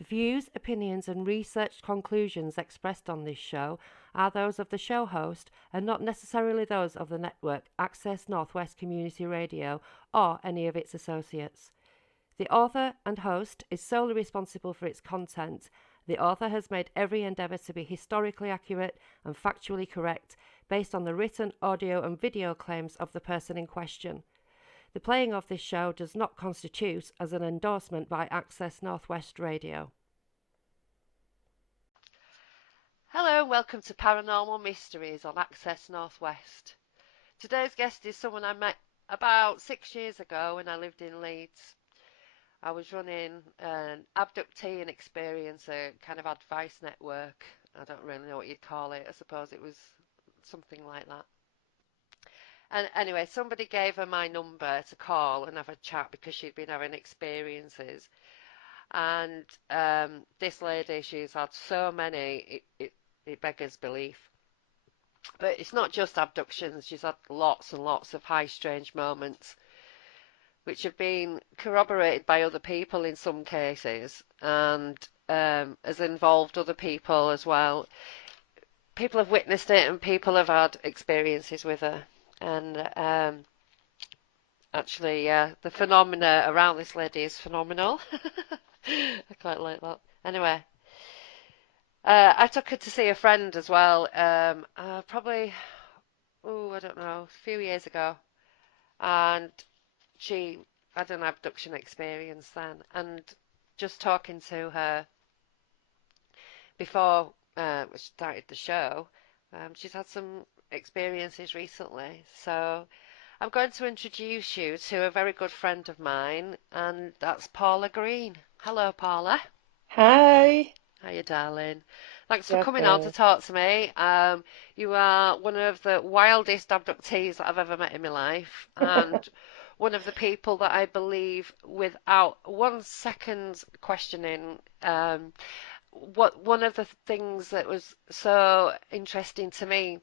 The views, opinions, and researched conclusions expressed on this show are those of the show host and not necessarily those of the network Access Northwest Community Radio or any of its associates. The author and host is solely responsible for its content. The author has made every endeavour to be historically accurate and factually correct based on the written, audio, and video claims of the person in question. The playing of this show does not constitute as an endorsement by Access Northwest Radio. Hello, welcome to Paranormal Mysteries on Access Northwest. Today's guest is someone I met about 6 years ago when I lived in Leeds. I was running an abductee and experiencer kind of advice network. I don't really know what you'd call it. I suppose it was something like that. And anyway, somebody gave her my number to call and have a chat because she'd been having experiences. And this lady, she's had so many, it beggars belief. But it's not just abductions. She's had lots and lots of high strange moments, which have been corroborated by other people in some cases, and has involved other people as well. People have witnessed it and people have had experiences with her. And actually, the phenomena around this lady is phenomenal. I quite like that. Anyway, I took her to see a friend as well, probably, I don't know, a few years ago. And she had an abduction experience then. And just talking to her before we started the show, she's had some experiences recently. So I'm going to introduce you to a very good friend of mine, and that's Paula Green. Hello, Paula. Hi. Hiya, darling. Thanks for You coming on to okay? talk to me. You are one of the wildest abductees that I've ever met in my life, and one of the people that I believe, without 1 second questioning, one of the things that was so interesting to me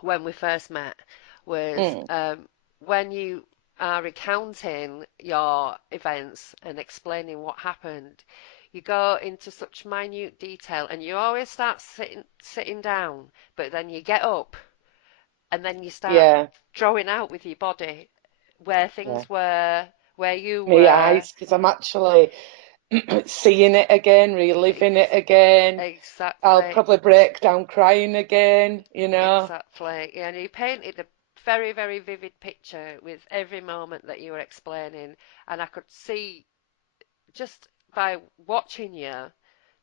when we first met was Mm, when you are recounting your events and explaining what happened, you go into such minute detail and you always start sitting down, but then you get up and then you start yeah, drawing out with your body where yeah. things were, where you My were. eyes, because I'm actually seeing it again, reliving it Ex- again. I'll exactly. probably break down crying again, you know? Exactly. Yeah, and you painted a very, very vivid picture with every moment that you were explaining. And I could see just by watching you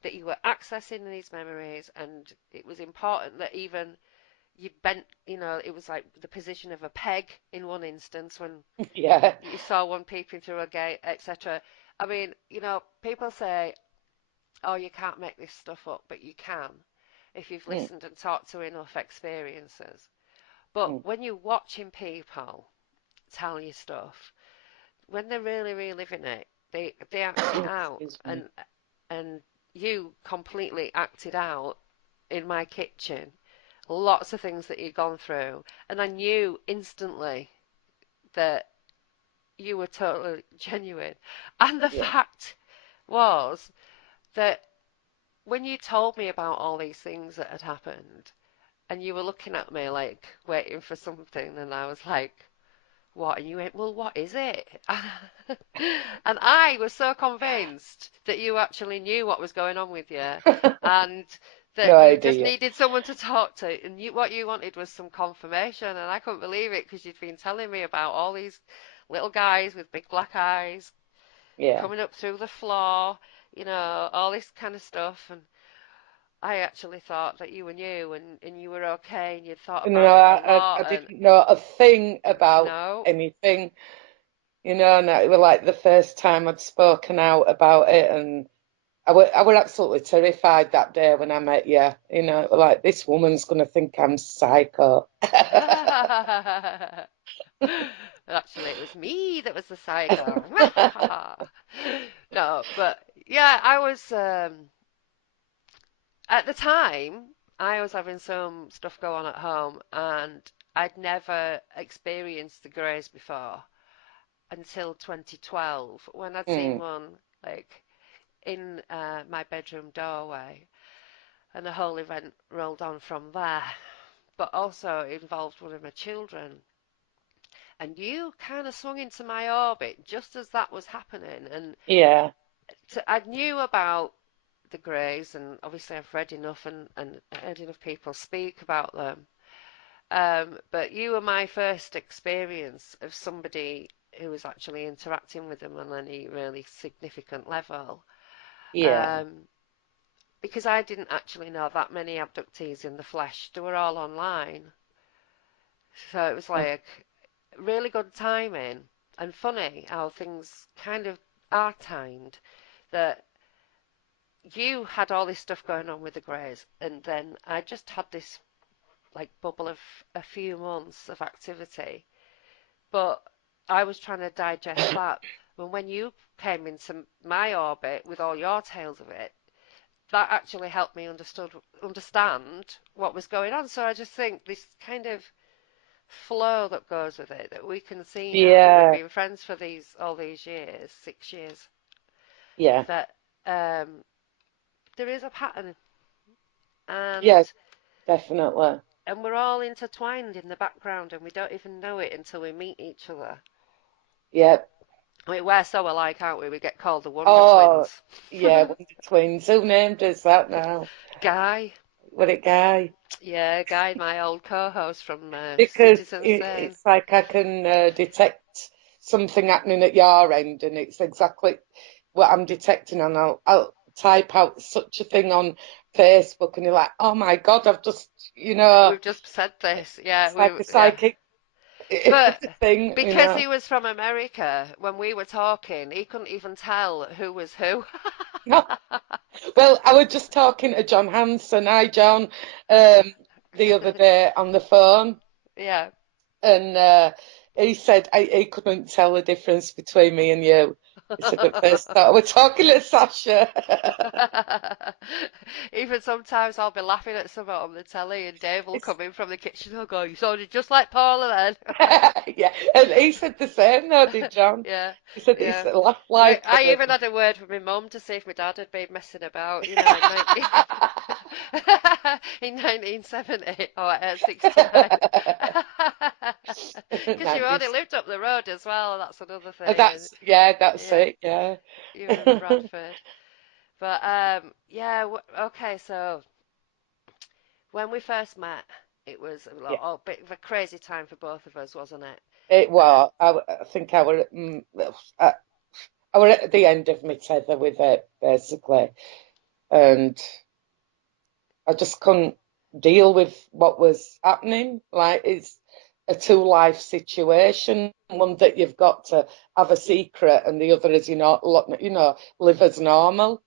that you were accessing these memories. And it was important that even you bent, it was like the position of a peg in one instance when Yeah. you saw one peeping through a gate, etc. I mean, people say, oh, you can't make this stuff up, but you can if you've Mm, listened and talked to enough experiences. But mm. when you're watching people tell you stuff, when they're really reliving it, they act it out, Excuse me. and you completely acted out in my kitchen lots of things that you'd gone through, and I knew instantly that you were totally genuine. And the Yeah. fact was that when you told me about all these things that had happened, and you were looking at me like waiting for something, and I was like, what? And you went, well, what is it? And I was so convinced that you actually knew what was going on with you, and No that you just idea. needed someone to talk to, and what you wanted was some confirmation. And I couldn't believe it because you'd been telling me about all these little guys with big black eyes Yeah. coming up through the floor, all this kind of stuff. And I actually thought that you were new, and you were okay, and you'd thought You know, about it a I lot. And didn't know a thing about no, anything, and it was like the first time I'd spoken out about it, and I were absolutely terrified that day when I met you. It was like, this woman's going to think I'm psycho. actually, it was me that was the psycho. No, but yeah, I was at the time. I was having some stuff go on at home, and I'd never experienced the Greys before until 2012 when I'd seen Mm, one like in my bedroom doorway, and the whole event rolled on from there. But also it involved one of my children. And you kind of swung into my orbit just as that was happening. And Yeah. I knew about the Greys, and obviously I've read enough and heard enough people speak about them. But you were my first experience of somebody who was actually interacting with them on any really significant level. Yeah. Um, because I didn't actually know that many abductees in the flesh. They were all online. So it was like really good timing and funny how things kind of are timed. That you had all this stuff going on with the Greys, and then I just had this like bubble of a few months of activity. But I was trying to digest that. But when you came into my orbit with all your tales of it, that actually helped me understand what was going on. So I just think this kind of flow that goes with it that we can see now that we've Yeah. been friends for these all these years, 6 years, Yeah. that there is a pattern, Yeah, and definitely. we're all intertwined in the background, and we don't even know it until we meet each other. Yeah. I mean, we're so alike, aren't we? We get called the Wonder Oh, Twins. yeah, Wonder Twins. Who named us that now? Guy, What a guy. yeah, Guy, my old co-host from Because Citizen Sane. it's like I can detect something happening at your end, and it's exactly what I'm detecting, and I'll type out such a thing on Facebook, and you're like, oh my God, I've just, We've just said this, yeah, it's like a yeah. psychic But thing, because he was from America, when we were talking, he couldn't even tell who was who. Well, I was just talking to John Hanson, hi John, the other day on the phone, Yeah. and he said he couldn't tell the difference between me and you. He said at first thought we're talking to Sacha. Even sometimes I'll be laughing at something on the telly, and Dave will It's, come in from the kitchen and go, "You sounded just like Paula then." yeah, and he said the same though, did John? Yeah, He said he yeah. laughed like I even had a word with my mum to see if my dad had been messing about, in 19... in 1970 or 69. Because you only 90s. lived up the road as well, that's another Oh, thing. And that's yeah, that's yeah, it, yeah. you were in Bradford. But yeah, okay, so when we first met, it was Yeah, a bit of a crazy time for both of us, wasn't it? it Uh, was. I think I, I were at the end of my tether with it basically, and I just couldn't deal with what was happening. Like it's a two life situation, one that you've got to have a secret, and the other is live as normal.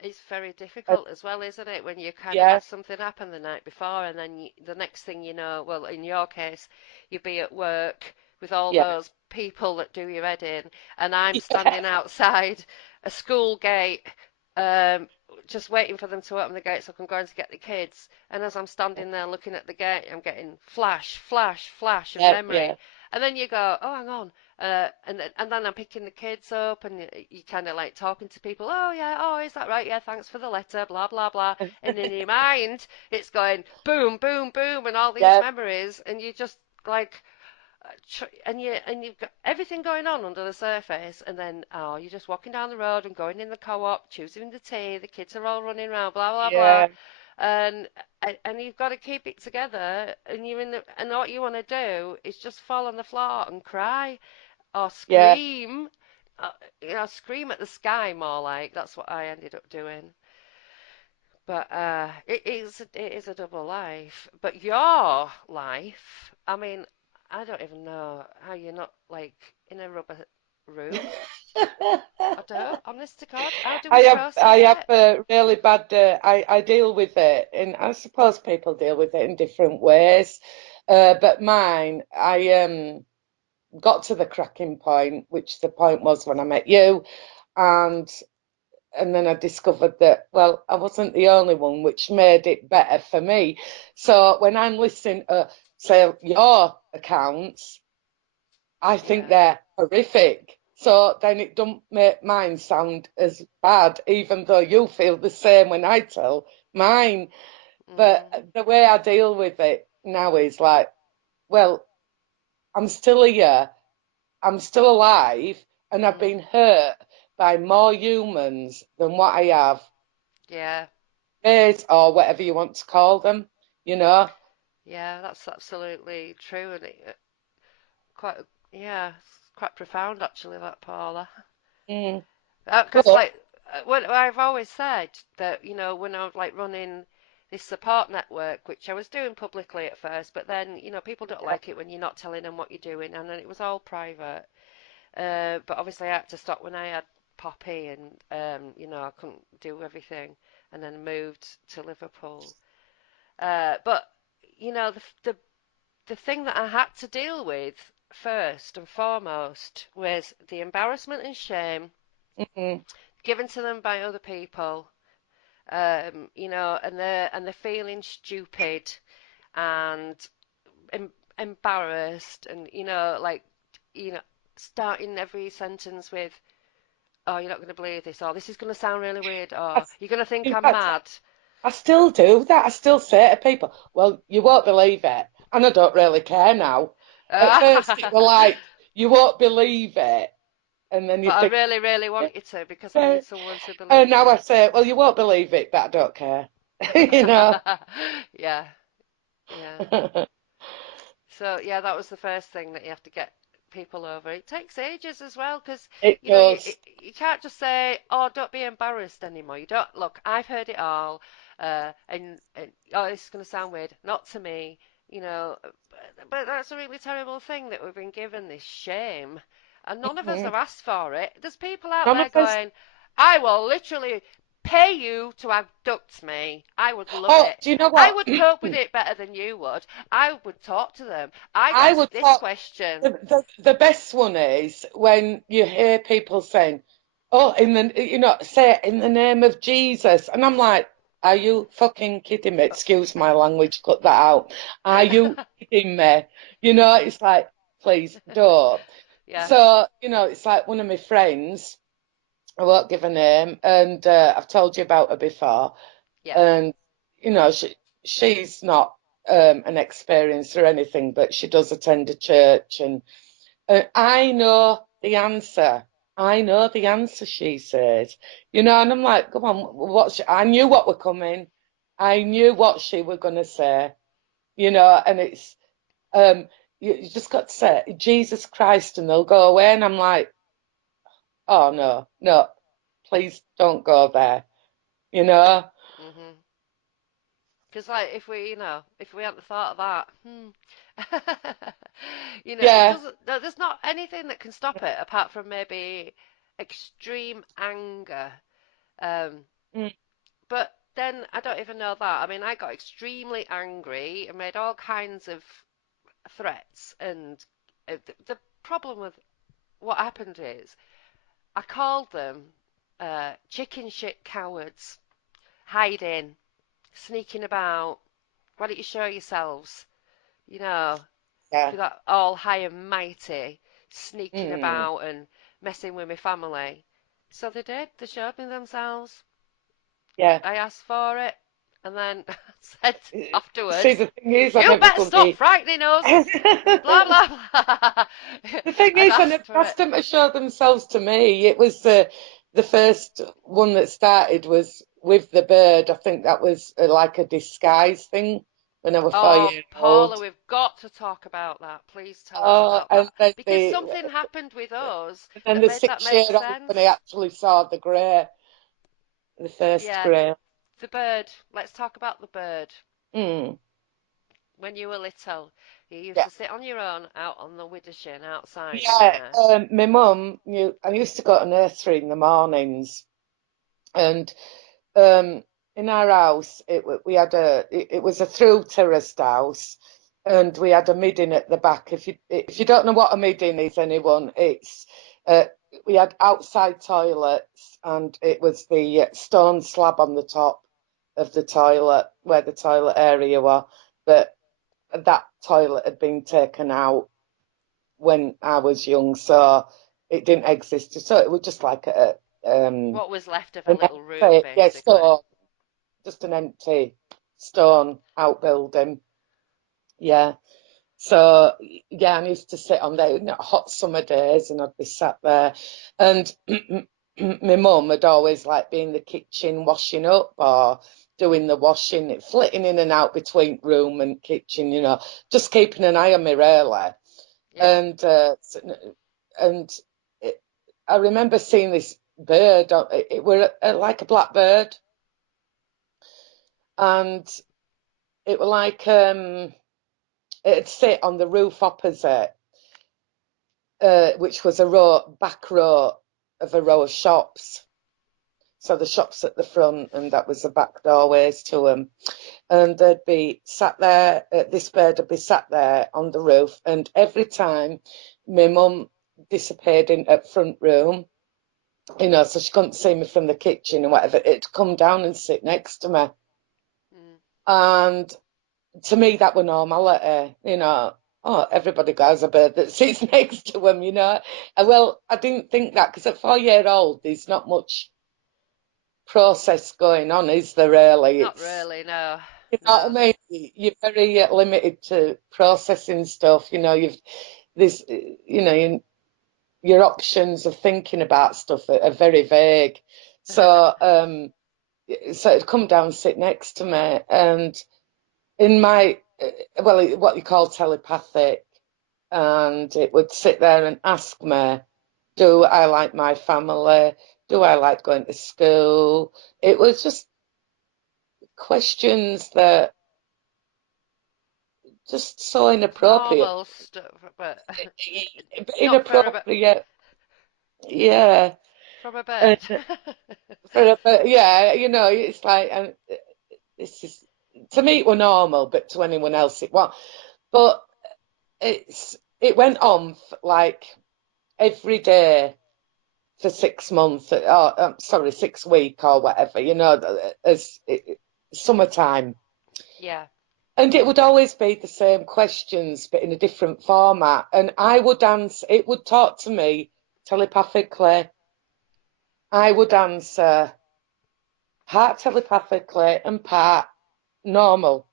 it's very And, difficult as well, isn't it, when you kind of yeah, had something happen the night before, and then the next thing you know, well, in your case, you'd be at work with all yeah, those people that do your head in, and I'm standing outside a school gate, um, just waiting for them to open the gate so I can go in to get the kids. And as I'm standing there looking at the gate, I'm getting flash, flash, flash of yeah, yeah, memory. And then you go, oh, hang on. And then I'm picking the kids up, and you kind of like talking to people. Oh yeah, oh is that right? Yeah, thanks for the letter. Blah blah blah. And in your mind, it's going boom, boom, boom, and all these yeah, memories, and you just like, and you've got everything going on under the surface, and then you're just walking down the road and going in the co-op, choosing the tea. The kids are all running around, blah blah blah, yeah, and and you've got to keep it together. And you're in the and what you want to do is just fall on the floor and cry or yeah, scream, uh, scream at the sky more like. That's what I ended up doing. But it is a double life. But your life, I mean, I don't even know how you're not like in a rubber room. I don't, honest to God. How do we I process have it? a really bad. I deal with it, and I suppose people deal with it in different ways. But mine, I got to the cracking point, which the point was when I met you, and and then I discovered that, well, I wasn't the only one, which made it better for me. So when I'm listening to, say, your accounts, I think Yeah, they're horrific. So then it don't make mine sound as bad, even though you feel the same when I tell mine. But Mm, the way I deal with it now is like, well, I'm still here, I'm still alive, and I've mm, been hurt by more humans than what I have yeah, bears or whatever you want to call them, you know. yeah, that's absolutely true, and quite, yeah, it's quite profound actually, that Paula. Mm. Because But like what I've always said that when I was like running this support network, which I was doing publicly at first, but then people don't yeah, like it when you're not telling them what you're doing, and then it was all private. But obviously I had to stop when I had Poppy, and I couldn't do everything, and then moved to Liverpool. But the thing that I had to deal with first and foremost was the embarrassment and shame mm, given to them by other people, and they're feeling stupid and embarrassed, and like, you know, starting every sentence with, "Oh, you're not going to believe this," or "This is going to sound really weird," I, or "You're going to think in I'm fact, mad." I still do that. I still say to people, well, you won't believe it. And I don't really care now. At first, it was like, you won't believe it. And then you But I think, really, really want you to, because I "Eh." need someone to And believe now I it. say, well, you won't believe it, but I don't care. You know? Yeah, yeah. So yeah, that was the first thing that you have to get people over. It takes ages as well, because It does. you can't just say, "Oh, don't be embarrassed anymore." You don't look. I've heard it all, and oh, this is going to sound weird. Not to me, but that's a really terrible thing that we've been given this shame, and none of us Mhm. have asked for it. There's people out None there of us. going, "I will literally pay you to abduct me. I would love Oh, it. do you know I what? would cope with it better than you would. I would talk to them. I'd I ask would this talk. question." The best one is when you hear people saying, "Oh, say it in the name of Jesus," and I'm like, "Are you fucking kidding me?" Excuse my language, cut that out. Are you kidding me? It's like, please don't. Yeah, So, it's like one of my friends. I won't give a name, and I've told you about her before, yeah. and she's not an experience or anything, but she does attend a church, and I know the answer. I know the answer, she says. And I'm like, come on, I knew what were coming. I knew what she were going to say, and it's, you just got to say, Jesus Christ, and they'll go away. And I'm like, oh, no, no, please don't go there, you know? Mhm. Because like if we hadn't thought of that, it Yeah. doesn't. There's not anything that can stop it apart from maybe extreme anger. Um, Mm, but then I don't even know that. I mean, I got extremely angry and made all kinds of threats, and the problem with what happened is I called them chicken shit cowards, hiding, sneaking about. Why don't you show yourselves? You know, if yeah. you're that all high and mighty, sneaking Mm, about and messing with my family. So they did. They showed me themselves. yeah. I asked for it, and then said See, afterwards, the thing is, on "You better stop everybody. frightening us." Blah blah blah. The thing I'd is, I asked never for it. asked them to show themselves to me. It was the first one that started was with the bird. I think that was like a disguise thing when I was four Oh, years Paula, old. we've got to talk about that. Please tell us Oh, about that. Because something and happened with us then that the made that make 6 year old when I sense. actually saw the grey, the first Yeah, grey. the bird. Let's talk about the bird. Mm, When you were little, you used yeah, to sit on your own out on the widowshin outside, didn't yeah. you? My mum knew. I used to go to nursery in the mornings, and in our house, we had it was a through terraced house, and we had a midden at the back. If you don't know what a midden is, anyone, it's uh, we had outside toilets, and it was the stone slab on the top of the toilet where the toilet area was. But that toilet had been taken out when I was young, so. it didn't exist. So it was just like What was left of a an little room, empty, yeah, basically. stone, just an empty stone outbuilding. Yeah. So yeah, I used to sit on there, hot summer days, and I'd be sat there, and my mum would always like be in the kitchen washing up or doing the washing, flitting in and out between room and kitchen, just keeping an eye on me really. Yeah. And and it, I remember seeing this bird. It were like a blackbird, and it were like it'd sit on the roof opposite, which was back row of a row of shops. So the shops at the front, and that was the back doorways to them. And they'd be sat there. This bird would be sat there on the roof, and every time my mum disappeared in at front room, so she couldn't see me from the kitchen or whatever, it'd come down and sit next to me. Mm. And to me, that was normality. Oh, everybody has a bird that sits next to them. Well, I didn't think that because at 4 year old, there's not much process going on, is there really? Not really, no. You know what No. I mean? You're very limited to processing stuff. This, your options of thinking about stuff are very vague. So, so it'd come down and sit next to me, and in my, well, what you call telepathic, and it would sit there and ask me, do I like my family? Do I like going to school? It was just questions that just so inappropriate. Normal stuff, but not for Inappropriate, yeah. from a bird. And but yeah, it's like, and this is, to me it was normal, but to anyone else it was. But it went on like every day for 6 months, or sorry, 6 weeks or whatever, as summertime. Yeah. And it would always be the same questions, but in a different format. And I would answer, it would talk to me telepathically. I would answer part telepathically and part normal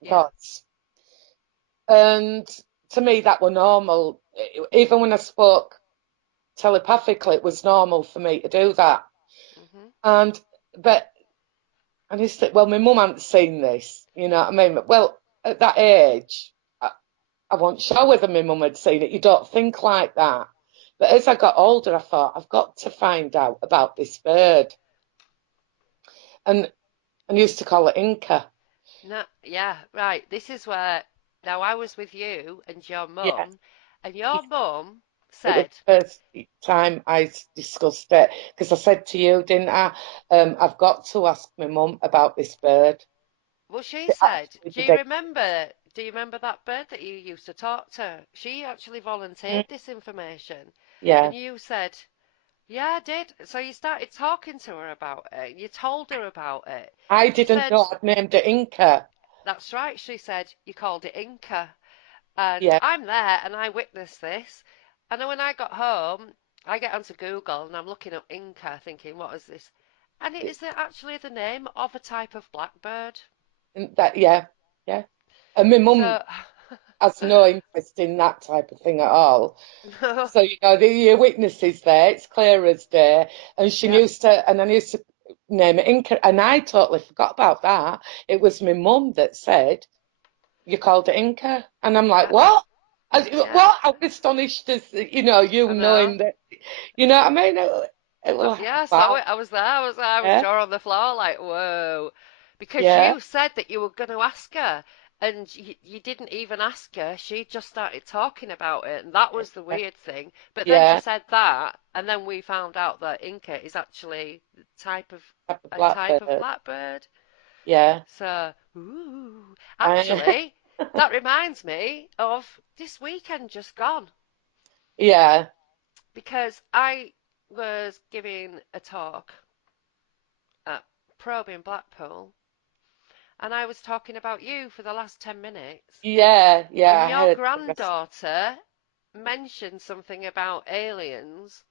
Yeah. thoughts. And to me, that were normal. Even when I spoke telepathically, it was normal for me to do that. Mhm. And, but, and he said, well, my mum hadn't seen this, you know what I mean? Well, at that age, I wasn't sure whether my mum had seen it. You don't think like that. But as I got older, I thought, I've got to find out about this bird. And I used to call it Inca. No, yeah, right. This is where now I was with you Yeah, and yeah. your mum It was said, the first time I discussed it because I said to you, didn't I? I've got to ask my mum about this bird. well, she It said, actually did exist. do you remember that bird that you used to talk to? She actually Mm, volunteered this information, yeah, and you said, yeah, I did. So you started talking to her about it. You told her about it. I She didn't said, know I'd named it Inca. that's right. She said, you called it Inca. And Yeah, I'm there and I witnessed this. And then when I got home, I get onto Google and I'm looking up Inca thinking, what is this? And it it, is actually the name of a type of blackbird. yeah, yeah. And my mum So, has no interest in that type of thing at all. no, So, your witness is there, it's clear as day. And yeah, and I used to name it Inca, and I totally forgot about that. It was my mum that said, you called it Inca. And I'm like, yeah, what? yeah, What? I was astonished as, you I know. knowing that, what I mean? It was like, Yeah, I saw wow, it. I was there. I was yeah, jaw on the floor, like, whoa. Because yeah, you said that you were going to ask her, and you didn't even ask her. She just started talking about it, and that was the weird thing. But then she yeah, said that, and then we found out that Inca is actually type of a type of blackbird, blackbird. yeah. So, ooh, I, actually, that reminds me of this weekend just gone yeah, because I was giving a talk at Probe in Blackpool, and I was talking about you for the last 10 minutes. yeah, And yeah, I your heard the rest. granddaughter mentioned something about aliens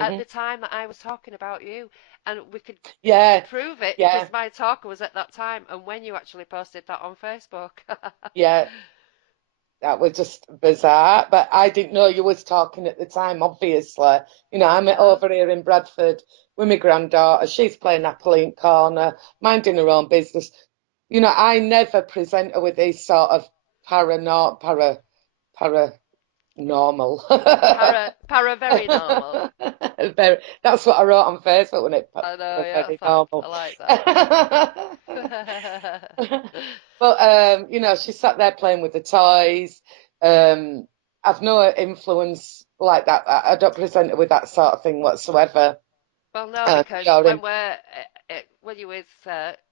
at Hmm. the time that I was talking about you, and we could Yeah, prove it because yeah, my talker was at that time, and when you actually posted that on Facebook. yeah. That was just bizarre. But I didn't know you was talking at the time, obviously. I'm No. over here in Bradford with my granddaughter. She's playing Apple in corner, minding her own business. I never present her with these sort of paranormal. Very normal. That's what I wrote on Facebook when it I know, yeah, very thanks. normal. I like that. But she sat there playing with the toys. Um, I've no influence like that. I don't present her with that sort of thing whatsoever. Well, no, And because you're in, when you're with,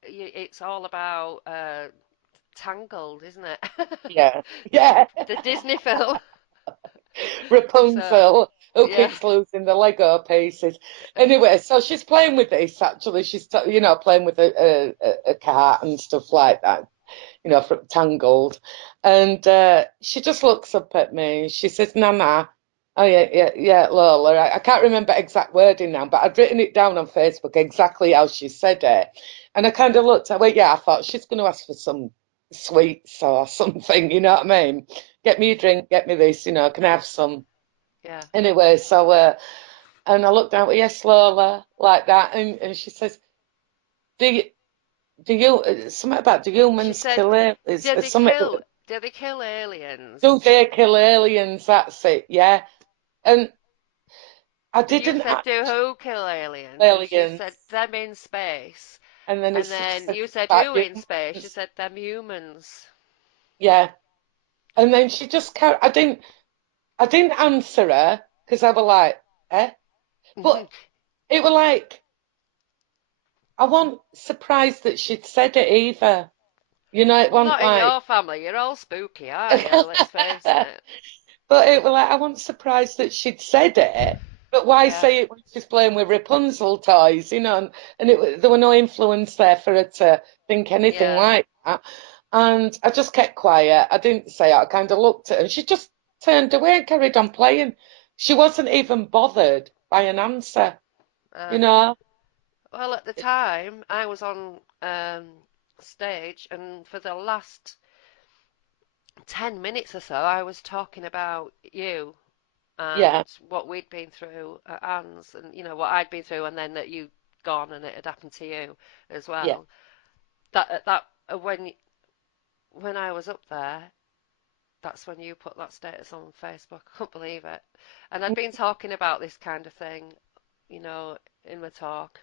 it's all about Tangled, isn't it? yeah, yeah. The Disney film. So, Rapunzel, who yeah, keeps losing the Lego pieces. Anyway, so she's playing with this actually. She's playing with a cat and stuff like that. From Tangled. And she just looks up at me. She says, Nana. Oh, yeah, yeah, yeah, Lola. I can't remember exact wording now, but I'd written it down on Facebook exactly how she said it. And I kind of looked at, well, yeah, I thought she's going to ask for some sweets or something, you know what I mean? Get me a drink, get me this, can I have some? yeah. Anyway, so, and I looked down, yes, Lola, like that. And she says, do you, something about do She humans said, kill it? Is "Did they something? kill? Did they kill aliens?" Do they kill aliens? That's it, yeah. And I And you didn't said, ask "Do who kill aliens?" And she aliens, said, "Them in space." and then And it's then said you said, about "Who in space?" She humans, said, "Them humans." yeah. And then she just carried. I didn't answer her because I was like, eh? But it was like I wasn't surprised that she'd said it either. It Well, wasn't not in like. your family. You're all spooky, aren't you? Let's face it. But it was like I wasn't surprised that she'd said it. But why Yeah, say it when she's playing with Rapunzel toys, and there were no influence there for her to think anything yeah. like that. And I just kept quiet. I didn't say it. I kind of looked at her and she just turned away and carried on playing. She wasn't even bothered by an answer, you Uh, know? well, at the time, I was on stage, and for the last 10 minutes or so, I was talking about you Yeah, and what we'd been through at Anne's, and what I'd been through, and then that you'd gone and it had happened to you as yeah, well. That when I was up there, that's when you put that status on Facebook. I couldn't believe it. And I'd been talking about this kind of thing, in my talk.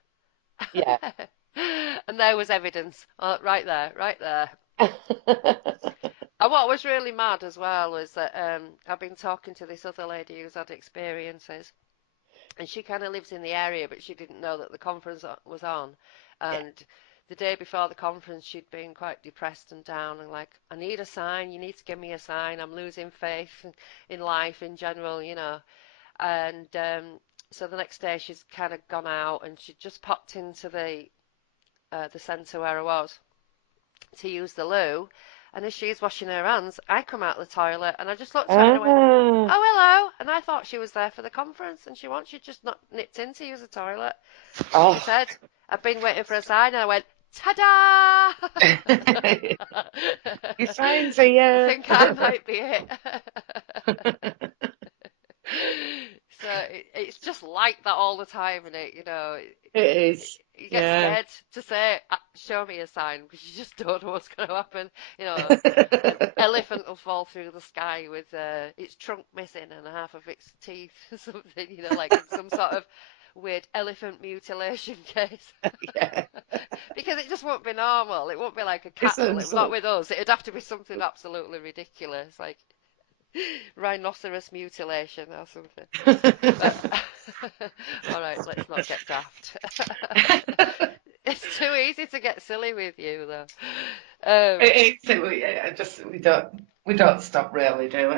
yeah. And there was evidence, right there, right there. And what was really mad as well was that I've been talking to this other lady who's had experiences, and she kind of lives in the area, but she didn't know that the conference was on. Yeah, And the day before the conference, she'd been quite depressed and down, and like, I need a sign. You need to give me a sign. I'm losing faith in life in general. And so the next day, she's kind of gone out, and she just popped into the centre where I was to use the loo. And as she's washing her hands, I come out of the toilet, and I just looked at her and I went, ah, "Oh, hello." And I thought she was there for the conference, and she wasn't. She just not nipped in to use the toilet. And she oh. said, "I've been waiting for a sign." And I went, "Ta-da!" Your signs are I here. think I might be it. So it's just like that all the time, and It is. you get Yeah. scared to say, "Show me a sign," because you just don't know what's going to happen. An elephant will fall through the sky with its trunk missing and half of its teeth, or something, like in some sort of weird elephant mutilation case. Yeah. Because it just won't be normal. It won't be like a cat. Isn't Not so. with us. It'd have to be something absolutely ridiculous, like rhinoceros mutilation or something. But all right, let's not get daft. It's too easy to get silly with you, though. It is. We don't stop really, do we?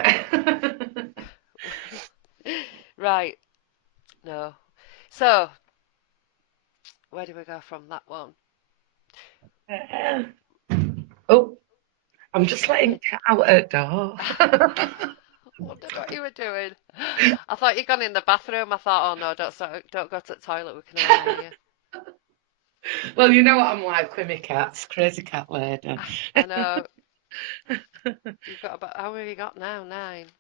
Right, no. So, where do we go from that one? Oh, I'm just letting cat out at door. Wondered what you were doing. I thought you'd gone in the bathroom. I thought, oh no, don't go to the toilet. We can all hear you. Well, you know what I'm like with my cats, crazy cat lady. I know. You've got about, how many have you got now? 9.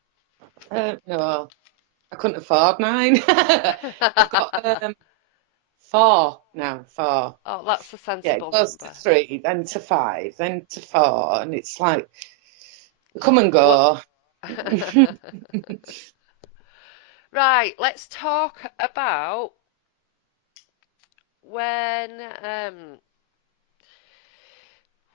No, I couldn't afford 9. I've got 4 now, 4. Oh, that's a Yeah, it sensible goes to number. 3, then to 5, then to 4, and it's like come and What? go. Right, let's talk about when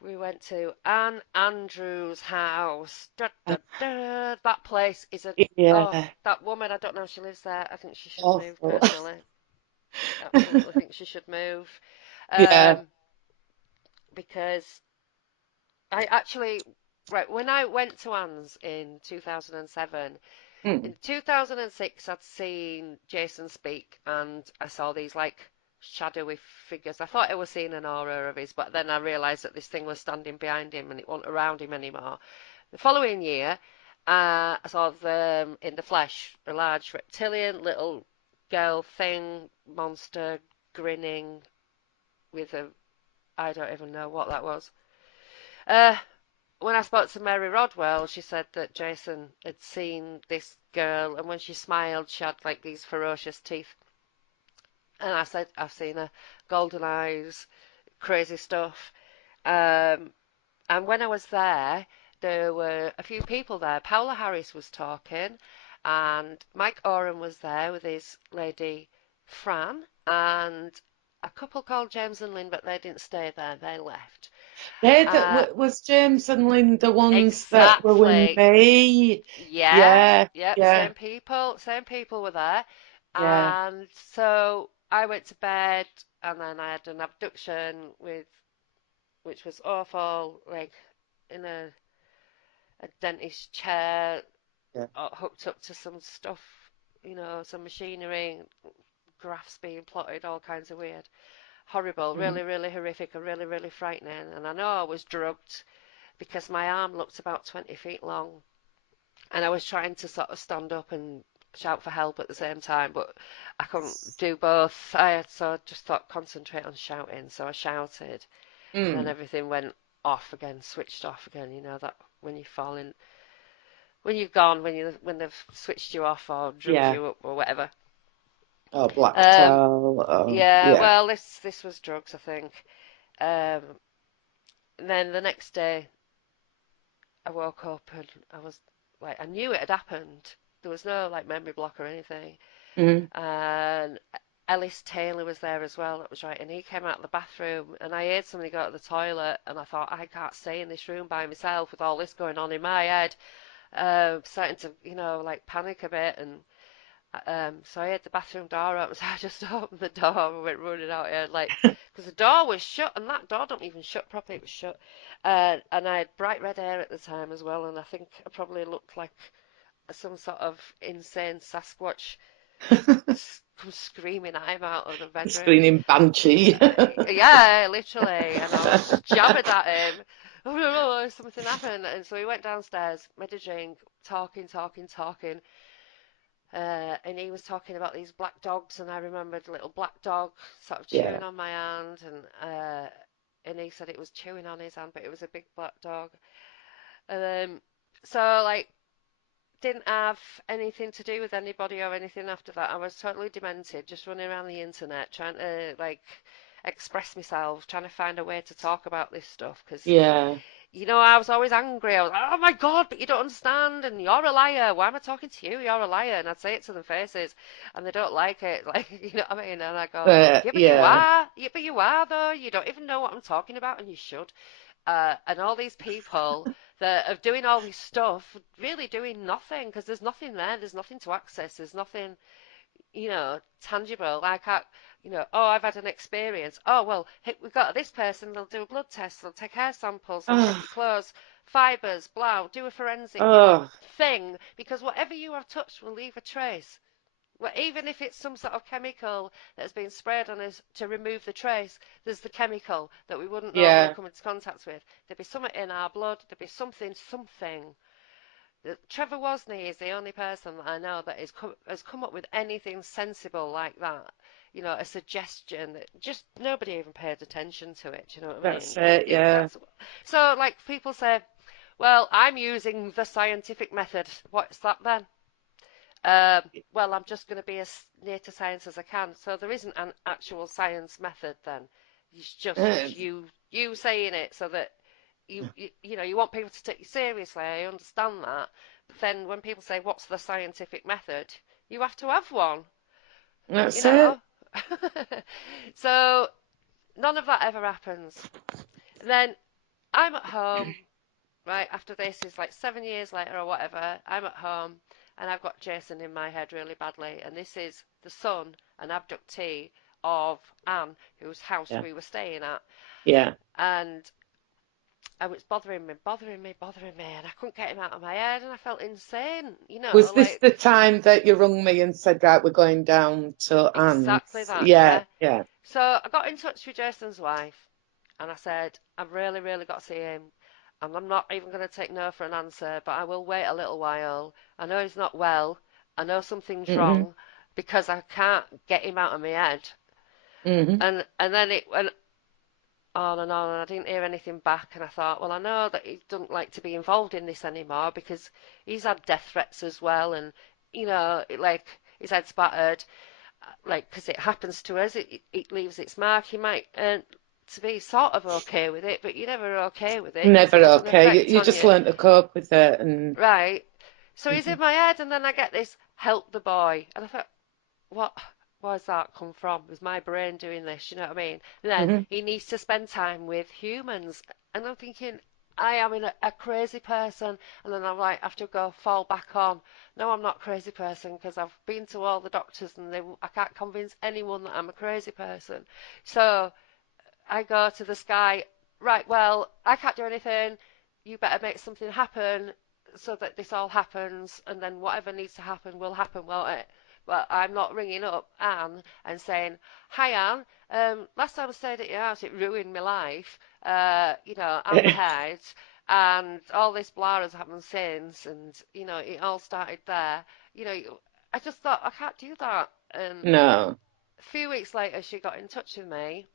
we went to Anne Andrews' house. Da, da, da. That place is a. Oh, Yeah, that woman, I don't know if she lives there. I think she should move, awful. personally. Absolutely think she should move. Yeah. Um, because I actually. Right, when I went to Anne's in 2007, Mm. in 2006, I'd seen Jason speak, and I saw these like shadowy figures. I thought I was seeing an aura of his, but then I realised that this thing was standing behind him and it wasn't around him anymore. The following year, I saw them in the flesh, a large reptilian little girl thing, monster, grinning with a, I don't even know what that was. Uh, when I spoke to Mary Rodwell, she said that Jason had seen this girl, and when she smiled, she had like these ferocious teeth. And I said, I've seen her, golden eyes, crazy stuff. Um, and when I was there were a few people there. Paula Harris was talking, and Mike Oram was there with his lady Fran, and a couple called James and Lynn, but they didn't stay there, they left. Uh, Was James and Lynn the ones that were with exactly. me? Yeah, Yeah, yep, yeah, same people were there. yeah. And so I went to bed and then I had an abduction with which was awful, like in a dentist chair Yeah. hooked up to some stuff, some machinery, graphs being plotted, all kinds of weird. Horrible, Mm. really, really horrific and really, really frightening. And I know I was drugged because my arm looked about 20 feet long. And I was trying to sort of stand up and shout for help at the same time, but I couldn't do both. So I just thought concentrate on shouting. So I shouted, and then Mm. everything went off again, switched off again. You know that when you fall in, when you've gone, when they've switched you off or drugged Yeah. you up or whatever. Oh, black Um, towel. Oh, yeah, yeah. well, this was drugs, I think. Um, and then the next day, I woke up and I was like, I knew it had happened. There was no like memory block or anything. Mm. And Ellis Taylor was there as well. That was right, and he came out of the bathroom, and I heard somebody go to the toilet, and I thought I can't stay in this room by myself with all this going on in my head. Starting to, like panic a bit, and so I heard the bathroom door open, so I just opened the door and went running out here, like, because the door was shut, and that door don't even shut properly. It was shut, and I had bright red hair at the time as well, and I think I probably looked like some sort of insane Sasquatch come screaming at him out of the bedroom. Screaming banshee. Yeah, literally. And I was just jabbing at him. Oh no, no, something happened. And so he went downstairs, made a drink, talking. And he was talking about these black dogs, and I remembered a little black dog sort of Yeah. chewing on my hand, and he said it was chewing on his hand, but it was a big black dog. And so like didn't have anything to do with anybody or anything after that. I was totally demented, just running around the internet trying to like express myself, trying to find a way to talk about this stuff because Yeah. I was always angry. I was like, oh my God, but you don't understand, and you're a liar. Why am I talking to you? You're a liar. And I'd say it to their faces, and they don't like it. Like, you know what I mean? And I go, yeah, but you Yeah. are. Yeah, but you are, though. You don't even know what I'm talking about, and you should. And all these people that are doing all this stuff, really doing nothing because there's nothing there. There's nothing to access. There's nothing, tangible. I can't, oh, I've had an experience. Oh, well, hey, we've got this person. They'll do a blood test. They'll take hair samples. They'll check Oh, your clothes, fibers, blah, do a forensic oh, thing because whatever you have touched will leave a trace. Well, even if it's some sort of chemical that's been sprayed on us to remove the trace, there's the chemical that we wouldn't normally yeah. come into contact with. There'd be something in our blood. There'd be something. Trevor Wozni is the only person that I know that has come up with anything sensible like that. You know, a suggestion that just nobody even paid attention to it. Do you know what I That's mean? it, yeah. That's so. Like people say, well, I'm using the scientific method. What's that then? Well, I'm just going to be as near to science as I can. So there isn't an actual science method then. It's Uh, just you saying it so that you know you want people to take you seriously. I understand that. But then when people say what's the scientific method, you have to have one, you that's it. know. So none of that ever happens. And then I'm at home, right, after this is like 7 years later or whatever, I'm at home and I've got Jason in my head really badly. And this is the son and abductee of Anne, whose house Yeah, we were staying at. yeah. And I was bothering me, bothering me, bothering me. And I couldn't get him out of my head. And I felt insane, you Was know, this like the time that you rung me and said, right, we're going down to exactly Anne's? that, Yeah, yeah. yeah. So I got in touch with Jason's wife and I said, I've really, really got to see him. And I'm not even going to take no for an answer, but I will wait a little while. I know he's not well. I know something's Hmm. wrong because I can't get him out of my head. Hmm. And then it went on and on, and I didn't hear anything back. And I thought, well, I know that he doesn't like to be involved in this anymore because he's had death threats as well, and you know, like his head's battered, like because it happens to us, it leaves its mark. He might to be sort of okay with it, but you're never okay with it because Never it has an okay. You, effect you on just you. learnt to cope with it, and Right. So he's hmm in my head, and then I get this help the boy. And I thought, what? Where's that come from? Was my brain doing this? You know what I mean? And then hmm he needs to spend time with humans. And I'm thinking, I am in a crazy person. And then I'm like, have to go fall back on. No, I'm not a crazy person because I've been to all the doctors and I can't convince anyone that I'm a crazy person. So I go to the sky, right, well, I can't do anything. You better make something happen so that this all happens, and then whatever needs to happen will happen, won't it? But I'm not ringing up Anne and saying, hi, Anne, last time I stayed at your house, it ruined my life. You know, I'm ahead, and all this blah has happened since, and, you know, it all started there. You know, I just thought, I can't do that. And no, a few weeks later, she got in touch with me,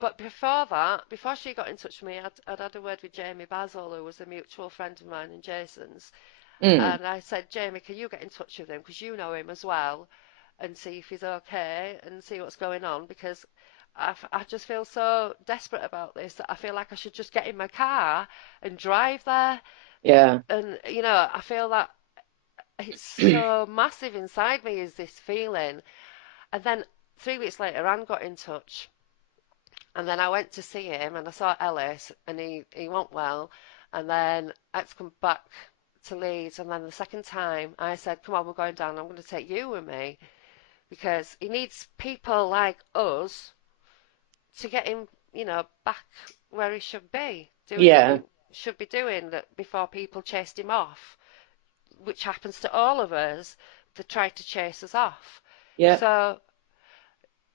but before that, before she got in touch with me, I'd had a word with Jamie Basil, who was a mutual friend of mine and Jason's. mm, And I said, Jamie, can you get in touch with him? Because you know him as well, and see if he's okay and see what's going on. Because I just feel so desperate about this that I feel like I should just get in my car and drive there. yeah, And, you know, I feel that it's so massive inside me is this feeling. And then 3 weeks later, Anne got in touch. And then I went to see him and I saw Ellis and he went well. And then I had to come back to Leeds. And then the second time I said, come on, we're going down. I'm going to take you with me because he needs people like us to get him, you know, back where he should be, doing what yeah, he should be doing that before people chased him off, which happens to all of us that try to chase us off. yeah. So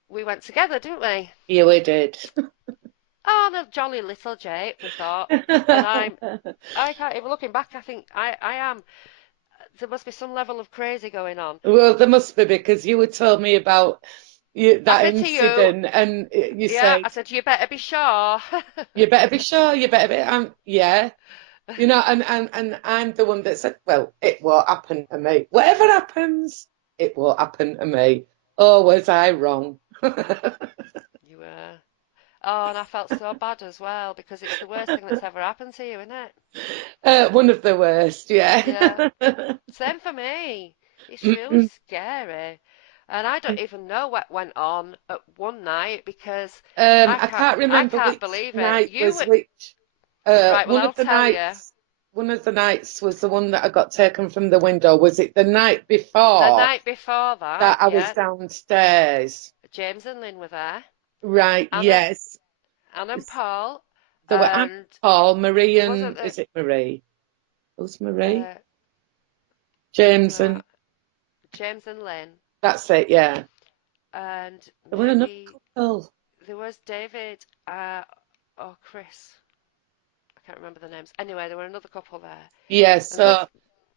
we went together, didn't we? Yeah, we did. Oh, and a jolly little jape, we thought. And I can't even looking back. I think I am. There must be some level of crazy going on. Well, there must be because you would tell me about I that said to you, incident, and you yeah, say I said you better be sure. you better be sure, you better be. Yeah, you know, and I'm the one that said, well, it won't happen to me. Whatever happens, it won't happen to me. Oh, was I wrong? You were. Oh, and I felt so bad as well because it's the worst thing that's ever happened to you, isn't it? One of the worst, Yeah. yeah. Same for me. It's really scary. And I don't even know what went on at one night because I can't I remember can't which believe it. night You was were which. right, well One I'll of the tell you. nights, one of the nights was the one that I got taken from the window. Was it the night The before night before that, that I was yeah, downstairs? James and Lynn were there. Right, Anna, yes. Anna and Paul, There were Anne, and Paul, Marie, there wasn't and the is it Marie? Who's Marie? uh, James no, and James and Lynn, that's it, yeah. and There were another maybe couple. there was David or Chris. can't remember the names. Anyway, there were another couple there, Yeah, and so so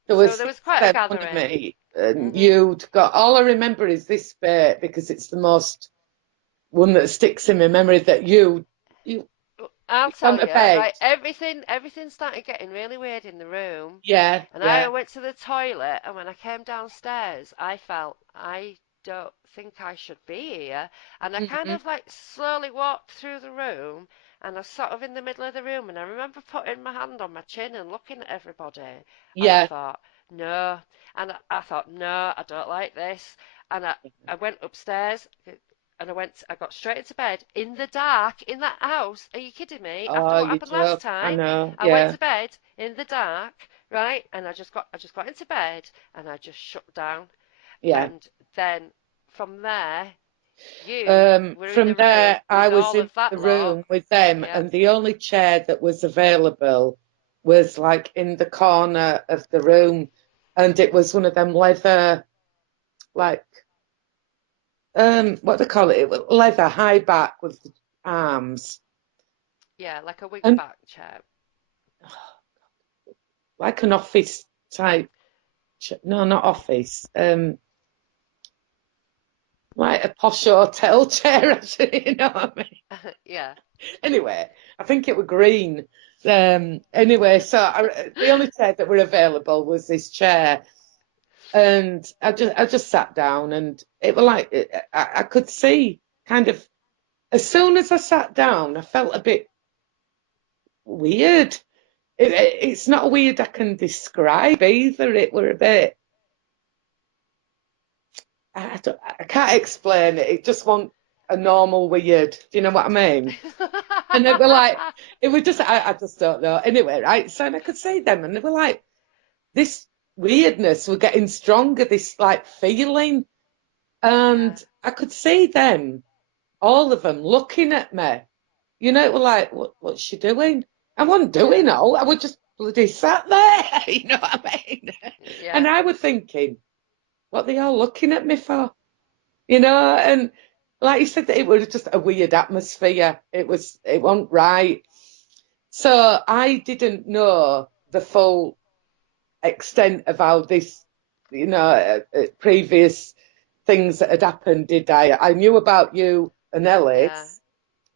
there so was there six was quite a of them under gathering. me, and Mhm. you'd got, all I remember is this bit because it's the most one that sticks in my memory, that you I'll on tell the you, bed. right? Everything started getting really weird in the room, Yeah, and I yeah. went to the toilet, and when I came downstairs, I felt I don't think I should be here, and I kind Hmm. of like slowly walked through the room, and I was sort of in the middle of the room, and I remember putting my hand on my chin and looking at everybody, and I Yeah. thought, no, and I thought, no, I don't like this, and I went upstairs. And I got straight into bed in the dark in that house. Are you kidding me? After Oh, what you happened last joke. I time, know. I went Yeah, to bed in the dark, right? And I just got into bed and I just shut down. yeah. And then from there, you were in From the room there, I with was all in of that the lot. room with them, Yeah, and the only chair that was available was like in the corner of the room, and it was one of them leather, like what they call it, leather high back with the arms, yeah, like a wing and back chair. like an office type. No, not office. Like a posh hotel chair, actually. You know what I mean? Yeah, Anyway, I think it was green. Anyway, so the only chair that were available was this chair, and I just sat down, and it was like I could see kind of, as soon as I sat down, I felt a bit weird. It's not weird I can describe either. It were a bit. I can't explain it. It just wasn't a normal weird. Do you know what I mean? And they were like, it was just, I just don't know. Anyway, right? So, and I could see them, and they were like, this weirdness were getting stronger, this like feeling. yeah, And I could see them, all of them, looking at me. You know, it were like, what's she doing? I wasn't doing yeah, all. I was just bloody sat there. You know what I mean? And yeah, I was thinking, what are they all looking at me for? You know, and like you said, it was just a weird atmosphere. It wasn't right. So I didn't know the full extent of how this, previous things that had happened, did I? I knew about you and yeah, Ellis,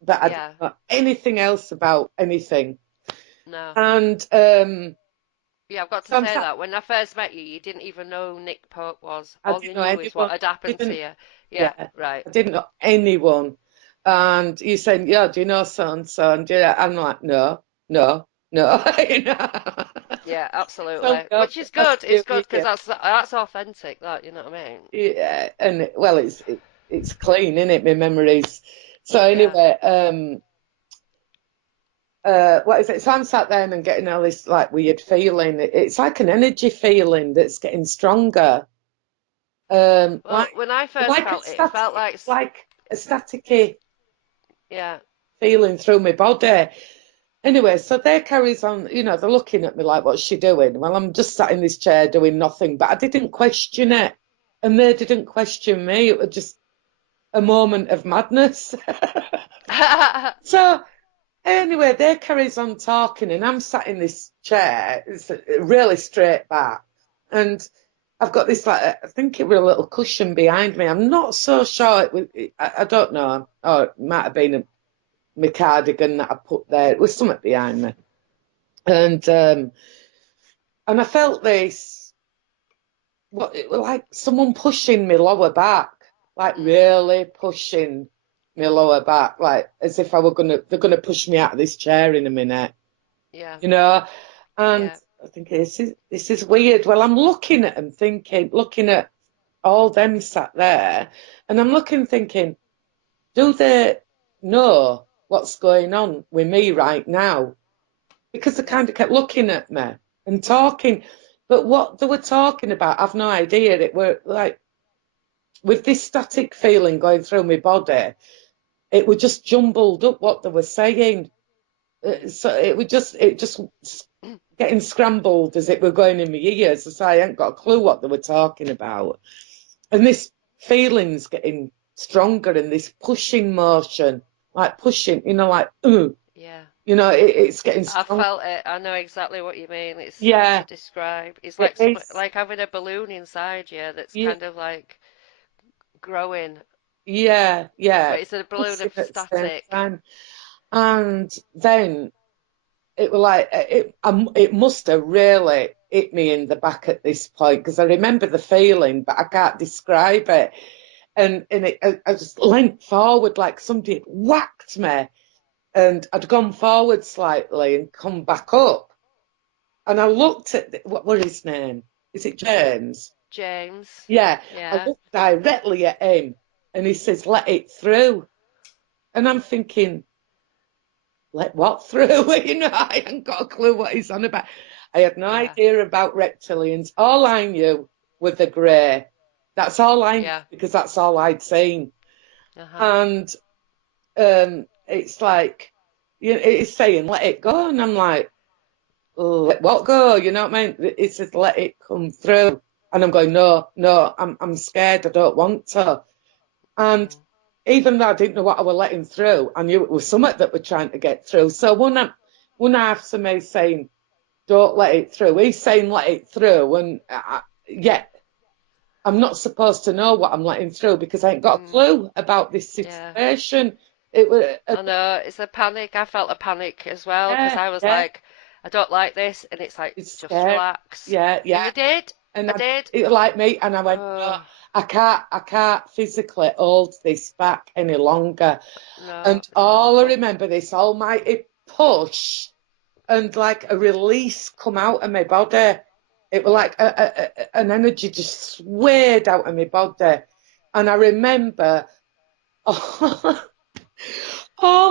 but I didn't yeah. know anything else about anything. No. And Yeah, I've got to so I'm say sat, that when I first met you, you didn't even know who Nick Pope was. I All you didn't know knew is what anyone, had happened to didn't, you. Yeah, yeah, right. I didn't know anyone. And you said, yeah, do you know so and so? And I'm like, no, no, no, you know. Yeah, So absolutely. no, Which is that's good. It's you, good because yeah. that's authentic. That you know what I mean? Yeah, and well, it's clean, isn't it? My memories. So Yeah, anyway, what is it? So I'm sat there and getting all this like weird feeling. It's like an energy feeling that's getting stronger. Like well, when I first like a felt it, it felt static, like like a staticky yeah, feeling through my body. Anyway, so there carries on. They're looking at me like, "What's she doing?" Well, I'm just sat in this chair doing nothing, but I didn't question it, and they didn't question me. It was just a moment of madness. So anyway, they carries on talking, and I'm sat in this chair. It's really straight back, and I've got this like, I think it was a little cushion behind me. I'm not so sure it was. I don't know. Oh, it might have been my cardigan that I put there. It was something behind me, and I felt this. What it was like someone pushing my lower back, like mm, really pushing my lower back, like as if they're gonna push me out of this chair in a minute, yeah, you know. And yeah, I think this is weird. Well, I'm looking at them, looking at all them sat there, and I'm looking, thinking, do they know what's going on with me right now? Because they yeah, kind of kept looking at me and talking. But what they were talking about, I've no idea. It were like with this static feeling going through my body, it was just jumbled up what they were saying. So it just getting scrambled as it were going in my ears. So I hadn't got a clue what they were talking about. And this feeling's getting stronger, and this pushing motion, like pushing, like, ooh. yeah. You know, it's getting I strong. felt it. I know exactly what you mean. It's hard Yeah, to describe. It's it like is. like having a balloon inside you that's Yeah, kind of like growing, yeah, yeah. but it's a balloon Pulsing of at the same static. time. And then it was like it must have really hit me in the back at this point because I remember the feeling, but I can't describe it. I just leant forward like somebody had whacked me, and I'd gone forward slightly and come back up. And I looked at what was his name? Is it James? James. Yeah, I Yeah. looked directly at him, and he says, "Let it through." And I'm thinking, "Let what through?" You know, I hadn't got a clue what he's on about. I had no Yeah. idea about reptilians. All I knew were the grey. That's all I knew Yeah. because that's all I'd seen. Uh-huh. And it's like, it's saying, "Let it go," and I'm like, let what go? You know what I mean? It says let it come through, and I'm going, no, no, I'm scared. I don't want to. And Mm. even though I didn't know what I was letting through, I knew it was something that we're trying to get through. So one half of me saying, don't let it through. He's saying let it through, and yet I'm not supposed to know what I'm letting through because I ain't got a Mm. clue about this Yeah. situation. It was I know. It's a panic. I felt a panic as well because yeah, I was yeah. like, I don't like this, and it's like, It's just scary. relax. Yeah, And yeah. I did. And I did. it like me, and I went, no, Oh I can't physically hold this back any longer. no, And it's all I awful. remember this almighty push and like a release come out of my body. It was Yeah. like an energy just swayed out of my body. And I remember all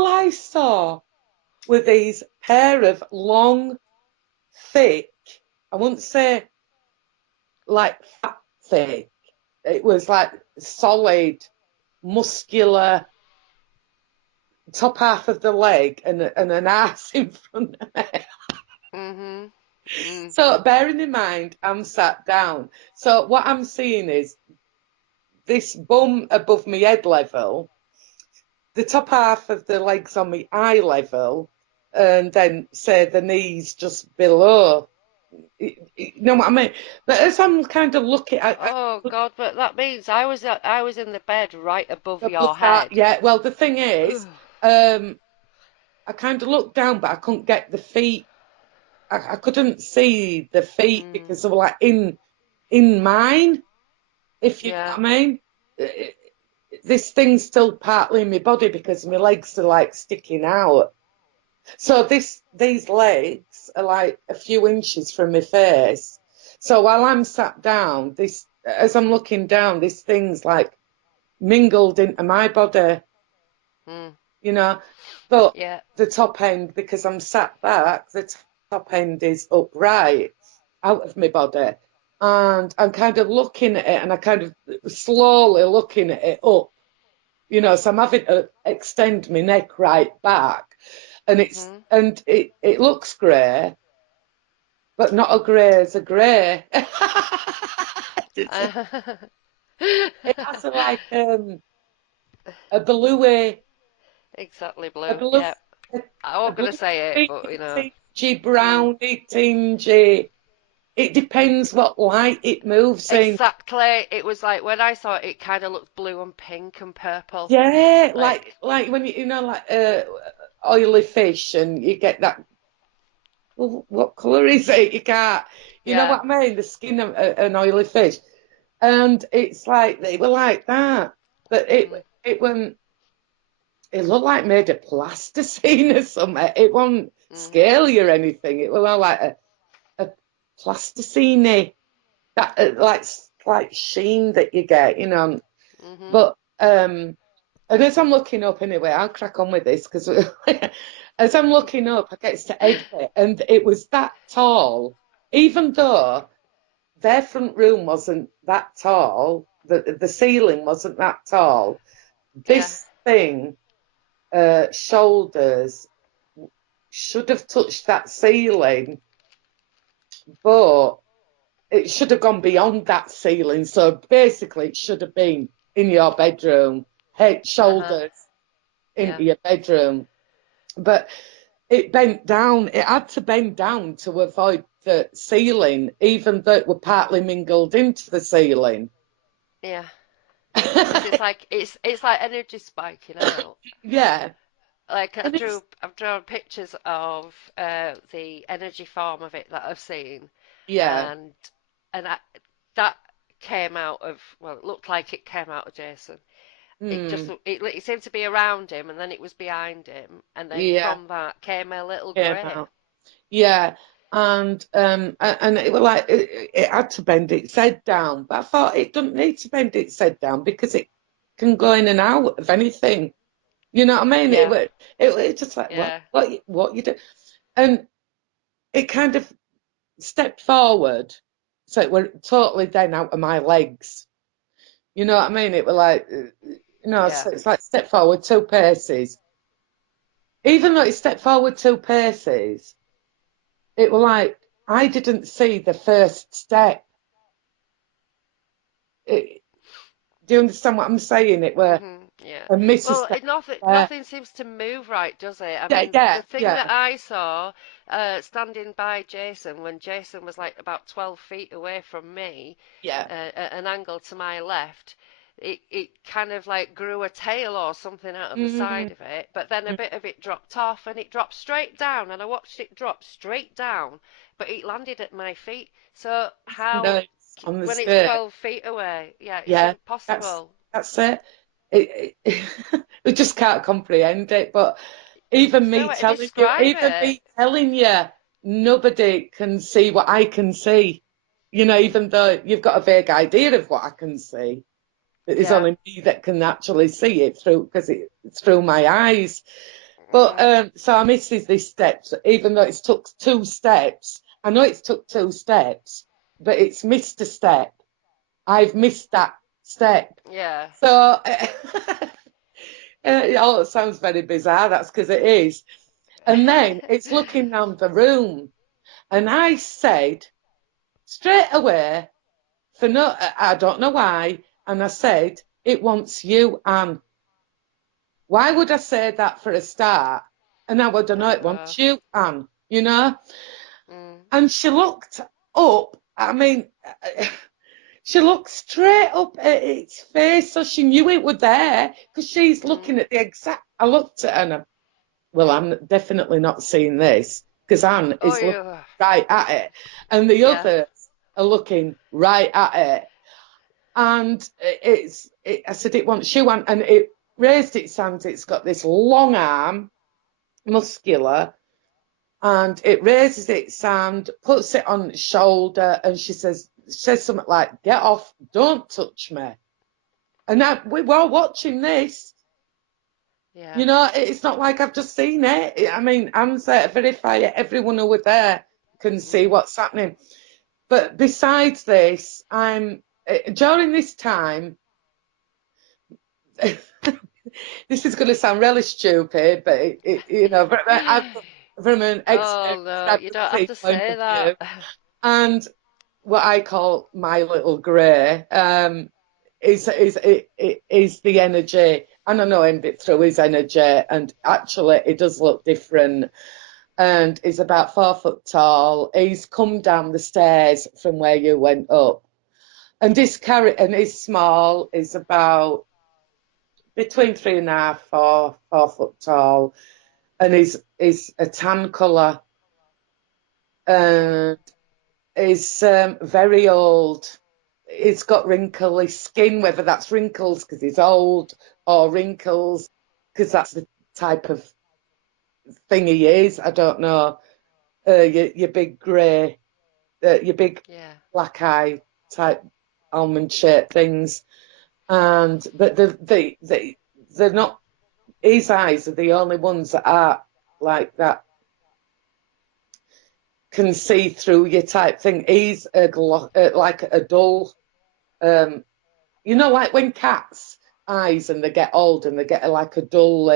I saw were these pair of long, thick, I wouldn't say like fat thick. It was like solid, muscular top half of the leg and an ass in front of me. Mhm. Mm. So bearing in mind, I'm sat down. So what I'm seeing is this bum above my head level, the top half of the legs on my eye level, and then say the knees just below. You know what I mean? But as I'm kind of looking at Oh God, but that means I was in the bed right above above your that, head. yeah. Well, the thing is, Ugh. um, I kind of looked down, but I couldn't get the feet. I couldn't see the feet Mm. because they were like in mine, if you know Yeah. what I mean. This thing's still partly in my body because my legs are like sticking out. So these legs are like a few inches from my face. So while I'm sat down, this as I'm looking down, this thing's like mingled into my body, Mm. you know. But Yeah. the top end, because I'm sat back, the top end is upright out of my body. And I'm kind of looking at it and I kind of slowly looking at it up, so I'm having to extend my neck right back. And Mhm. it looks grey, but not a grey as a grey. It has a bluey, Exactly a blue. blue, Yeah. a, I a wasn't blue gonna say it, but you know. tingy, Mm. browny, tingy. It depends what light it moves in. Exactly. It was like when I saw it, it kind of looked blue and pink and purple. Yeah, Like, like when like oily fish, and you get that. Well, what colour is it? You can't. You know yeah. what I mean? The skin of an oily fish, and it's like they were like that, but Mm. it went. It looked like made of plasticine or something. It wasn't Mhm. scaly or anything. It was all like a plasticine that like sheen that you get, Mhm. But and as I'm looking up anyway, I'll crack on with this because as I'm looking up, I get to edge it, and it was that tall, even though their front room wasn't that tall, the ceiling wasn't that tall. Yeah. This thing, shoulders should have touched that ceiling, but it should have gone beyond that ceiling. So basically, it should have been in your bedroom, head, Uh-huh. shoulders Yeah. into your bedroom. But it bent down. It had to bend down to avoid the ceiling, even though it were partly mingled into the ceiling. Yeah. Because it's like energy spiking out. Yeah, Like and it's I've drawn pictures of the energy form of it that I've seen, yeah, and and that came out of, well, it looked like it came out of Jason. It just mm, it seemed to be around him, and then it was behind him, and then yeah, from that came a little came grey. out. Yeah, and it was like it had to bend its head down, but I thought it doesn't need to bend its head down because it can go in and out of anything. You know what I mean? Yeah, It just like yeah, what you do, and it kind of stepped forward, so it were totally then out of my legs. You know what I mean? It were like, yeah. so it's like step forward 2 paces. Even though it stepped forward 2 paces, it were like I didn't see the first step. It, do you understand what I'm saying? It were Yeah. a miss a Well, step there. nothing seems to move right, does it? I Yeah, mean, yeah, the thing yeah, that I saw standing by Jason when Jason was like about 12 feet away from me, yeah. at an angle to my left, it kind of like grew a tail or something out of the Mm, side of it, but then a bit of it dropped off and it dropped straight down, and I watched it drop straight down, but it landed at my feet. So how, no, on the when it's stairs. 12 feet away? Yeah, it's Yeah, that's impossible. that's it. We just can't comprehend it. But even There's no me way to telling you, describe even it. me telling you, nobody can see what I can see. You know, even though you've got a vague idea of what I can see, it's Yeah. only me that can actually see it through because it's through my eyes. But Mhm. so I misses this step, even though it's took 2 steps. I know it's took 2 steps, but it's missed a step. I've missed that step. Yeah. So it all sounds very bizarre. That's because it is. And then it's looking round the room, and I said straight away, for no, I don't know why, and I said it wants you, Anne. Why would I say that for a start? And I don't know, Oh it God. wants you, Anne. You know. Mm. And she looked up. I mean, she looked straight up at its face, so she knew it was there because she's Mm. looking at the exact. I looked at her and well, I'm definitely not seeing this because Anne Oh is looking yeah. right at it, and the Yeah. others are looking right at it. And I said it wants you, and it raised its hands. It's got this long arm, muscular, and it raises its hand, puts it on its shoulder, and says something like, "Get off! Don't touch me." And we were watching this. Yeah. You know, it's not like I've just seen it. I mean, I'm there to verify it. Everyone who was there can see Mm. what's happening. But besides this, I'm during this time. This is going to sound really stupid, but from an Oh expert no, you don't have discrepancy to point say of that. view, and what I call my little grey is the energy, and I know him bit through his energy, and actually it does look different. And he's about 4 foot tall. He's come down the stairs from where you went up, and he's small. He's about between 3.5, 4 foot tall, and he's a tan colour, and he's very old. He's got wrinkly skin, whether that's wrinkles because he's old or wrinkles because that's the type of thing he is. I don't know. Your big grey, your big Yeah. black eye type almond shaped things, and but they're not. His eyes are the only ones that are like that, can see through you type thing. He's like a dull, um, like when cats' eyes and they get old and they get like a dull.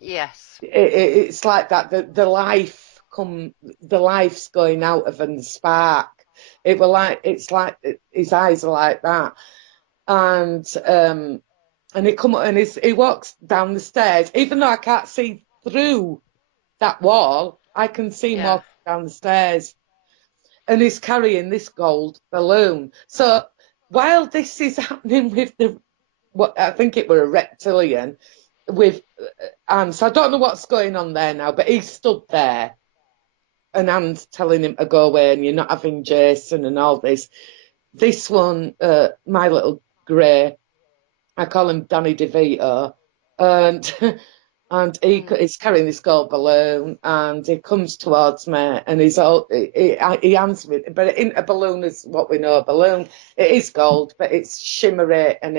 Yes. It's like that. The life's going out of and the spark. It's like his eyes are like that, and he come and he walks down the stairs, even though I can't see through that wall, I can see him Yeah. walking down the stairs, and he's carrying this gold balloon. So while this is happening with what I think it were a reptilian with so I don't know what's going on there now, but he stood there and Anne's telling him to go away and you're not having Jason and all this. This one, my little grey, I call him Danny DeVito, and and Mm. he's carrying this gold balloon, and he comes towards me, and he hands me, but it ain't a balloon is what we know a balloon. It is gold, but it's shimmery, and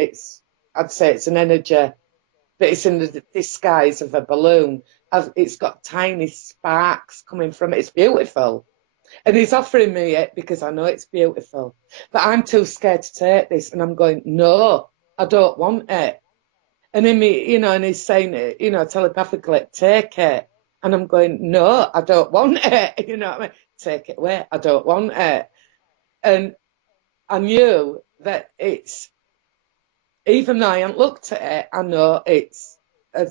I'd say it's an energy, but it's in the disguise of a balloon. It's got tiny sparks coming from it. It's beautiful. And he's offering me it because I know it's beautiful. But I'm too scared to take this. And I'm going, no, I don't want it. And then and he's saying it, telepathically, take it. And I'm going, no, I don't want it. You know what I mean? Take it away. I don't want it. And I knew that even though I haven't looked at it, I know it's a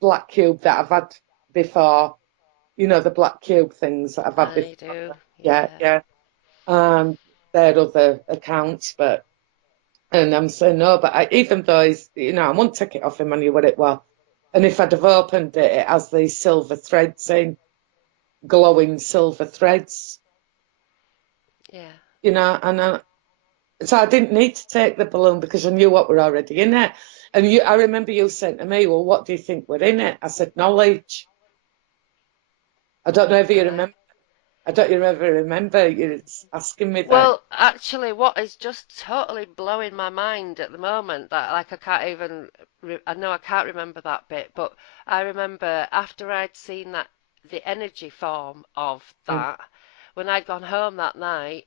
black cube that I've had before. The black cube things that I've had I before. do. Yeah, Yeah. yeah. Their other accounts, and I'm saying no, but even though I won't take it off him. I knew what it was, and if I'd have opened it, it has these silver threads in, glowing silver threads, Yeah. and so I didn't need to take the balloon because I knew what were already in it. And I remember you saying to me, "Well, what do you think were in it?" I said, "Knowledge." I don't know if you Right. remember. I don't you ever remember you asking me that. Well, actually, what is just totally blowing my mind at the moment that like I can't even I know I can't remember that bit, but I remember after I'd seen that the energy form of Mm. that when I'd gone home that night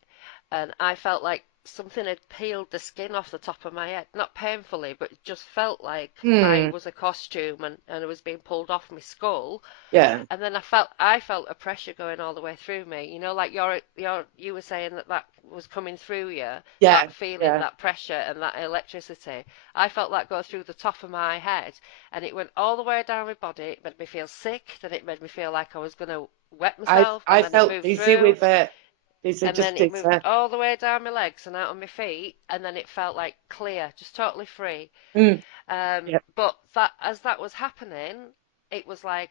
and I felt like something had peeled the skin off the top of my head, not painfully, but it just felt like I Hmm. was a costume and it was being pulled off my skull. Yeah. And then I felt a pressure going all the way through me. Like you were saying that was coming through you, Yeah. that feeling, Yeah. that pressure and that electricity. I felt that go through the top of my head, and it went all the way down my body. It made me feel sick. Then it made me feel like I was going to wet I myself, and I then it felt moved dizzy through, with it. Dizzy, and just then it moved dizzy. all the way down my legs and out on my feet, and then it felt like clear, just totally free. Mm. Yeah. But that as that was happening, it was like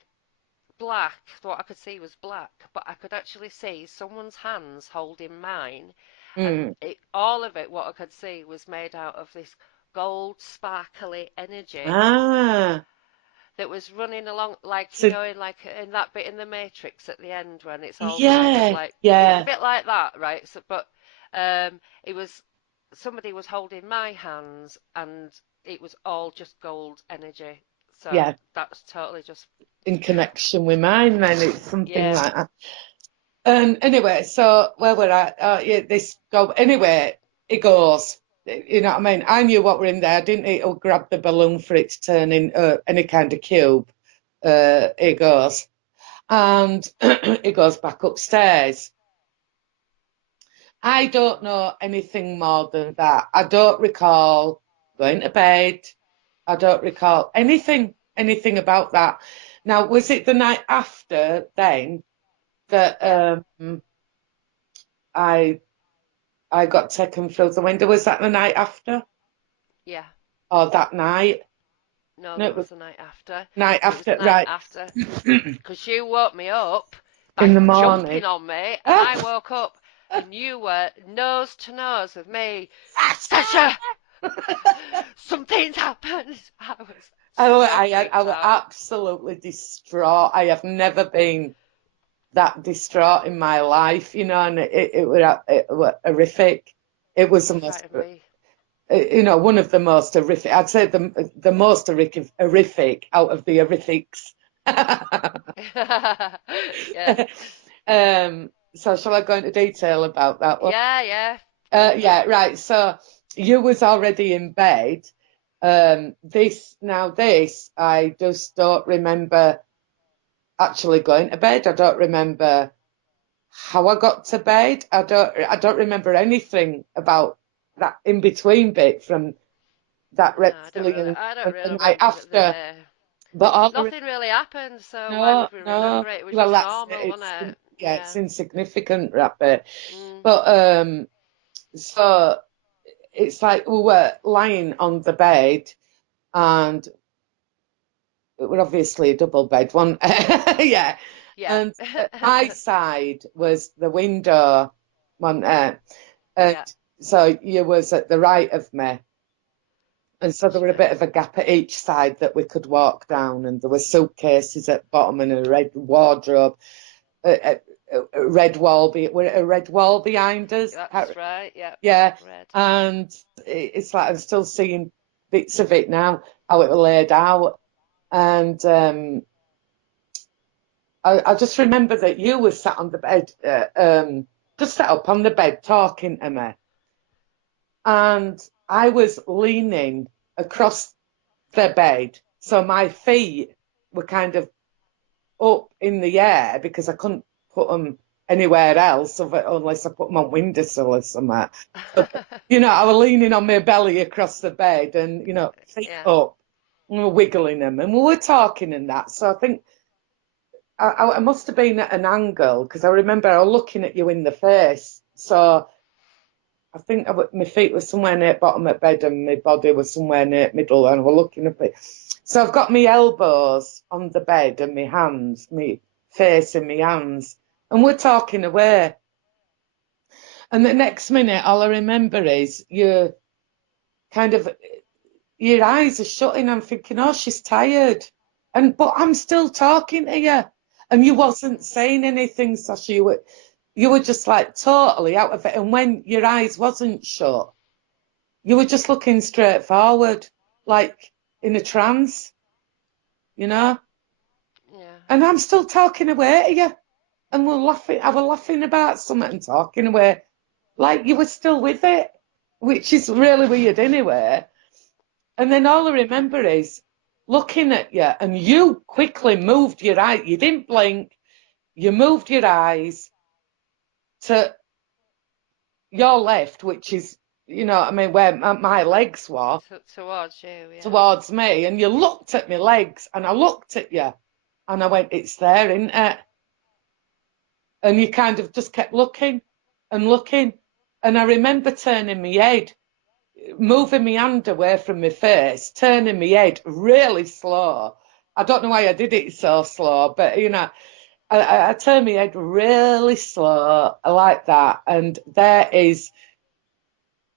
black. What I could see was black, but I could actually see someone's hands holding mine, and Mm. all of it, what I could see, was made out of this gold, sparkly energy Ah. that was running along, like So in that bit in the Matrix at the end when it's all kind of yeah, like it was a yeah, bit like that, right? So, but it was somebody was holding my hands, and it was all just gold energy. So yeah. that's totally just In connection with mine, then it's something yeah, like that. And anyway, so where we're at, yeah, this go. Anyway, it goes. You know what I mean? I knew what were in there. I didn't need to grab the balloon for it to turn in any kind of cube. It goes, and it goes back upstairs. I don't know anything more than that. I don't recall going to bed. I don't recall anything about that. Now, was it the night after then that yeah, I I got taken through the window? Was that the night after yeah. or that night? No, No, that it was was the night after. night It was the after, night right? after. Because you woke me up In by the morning. jumping on me, and Ah, I woke up, and you were nose to nose with me. Sacha! Sasha, something's happened. I was Oh, so I freaked was out. absolutely distraught. I have never been that distraught in my life, and it was horrific. It was the You most, frightened me. one of the most horrific. I'd say the most horrific out of the horrifics. Yeah, So shall I go into detail about that one? yeah, yeah. Go for it. Yeah, right. So you was already in bed. This I just don't remember actually going to bed. I don't remember how I got to bed. I don't remember anything about that in between bit from that No, reptilian I don't and the really night remember after. the. But all I Nothing really happened, so why no, would we no. remember it? It was Well, just that's it. normal, wasn't it? Yeah, it's Yeah. insignificant, that bit. Mm. But so it's like we were lying on the bed, and it was obviously a double bed one. Yeah. Yeah. And at my side was the window one, and Yeah. so you was at the right of me. And so there were a Gotcha. bit of a gap at each side that we could walk down, and there were suitcases at the bottom and a red wardrobe, a, a red wall, a red wall behind us. That's right. Yeah. Yeah, Red. and it's like I'm still seeing bits of it now, how it was laid out. And I just remember that you were sat on the bed, just sat up on the bed talking to me. And I was leaning across the bed. So my feet were kind of up in the air because I couldn't put them anywhere else unless I put them on windowsill or something. But, I was leaning on my belly across the bed and, feet Yeah. up and we were wiggling them and we were talking and that. So I think I must have been at an angle because I remember I was looking at you in the face. So I think my feet were somewhere near the bottom of bed and my body was somewhere near the middle and we're looking at it. So I've got my elbows on the bed and my hands, my face and my hands, and we're talking away. And the next minute, all I remember is your eyes are shutting. I'm thinking, oh, she's tired. But I'm still talking to you. And you wasn't saying anything, Sacha. You were just like totally out of it. And when your eyes wasn't shut, you were just looking straight forward, like in a trance, you know? Yeah. And I'm still talking away to you. And we're laughing. I was laughing about something and talking away. Like you were still with it, which is really weird anyway. And then all I remember is looking at you and you quickly moved your eye. You didn't blink. You moved your eyes to your left, which is, what I mean, where my legs were, Towards you. Yeah. towards me. And you looked at my legs and I looked at you and I went, it's there, isn't it? And you kind of just kept looking and looking. And I remember turning my head, moving my hand away from my face, turning my head really slow. I don't know why I did it so slow, but I turned my head really slow like that. And there is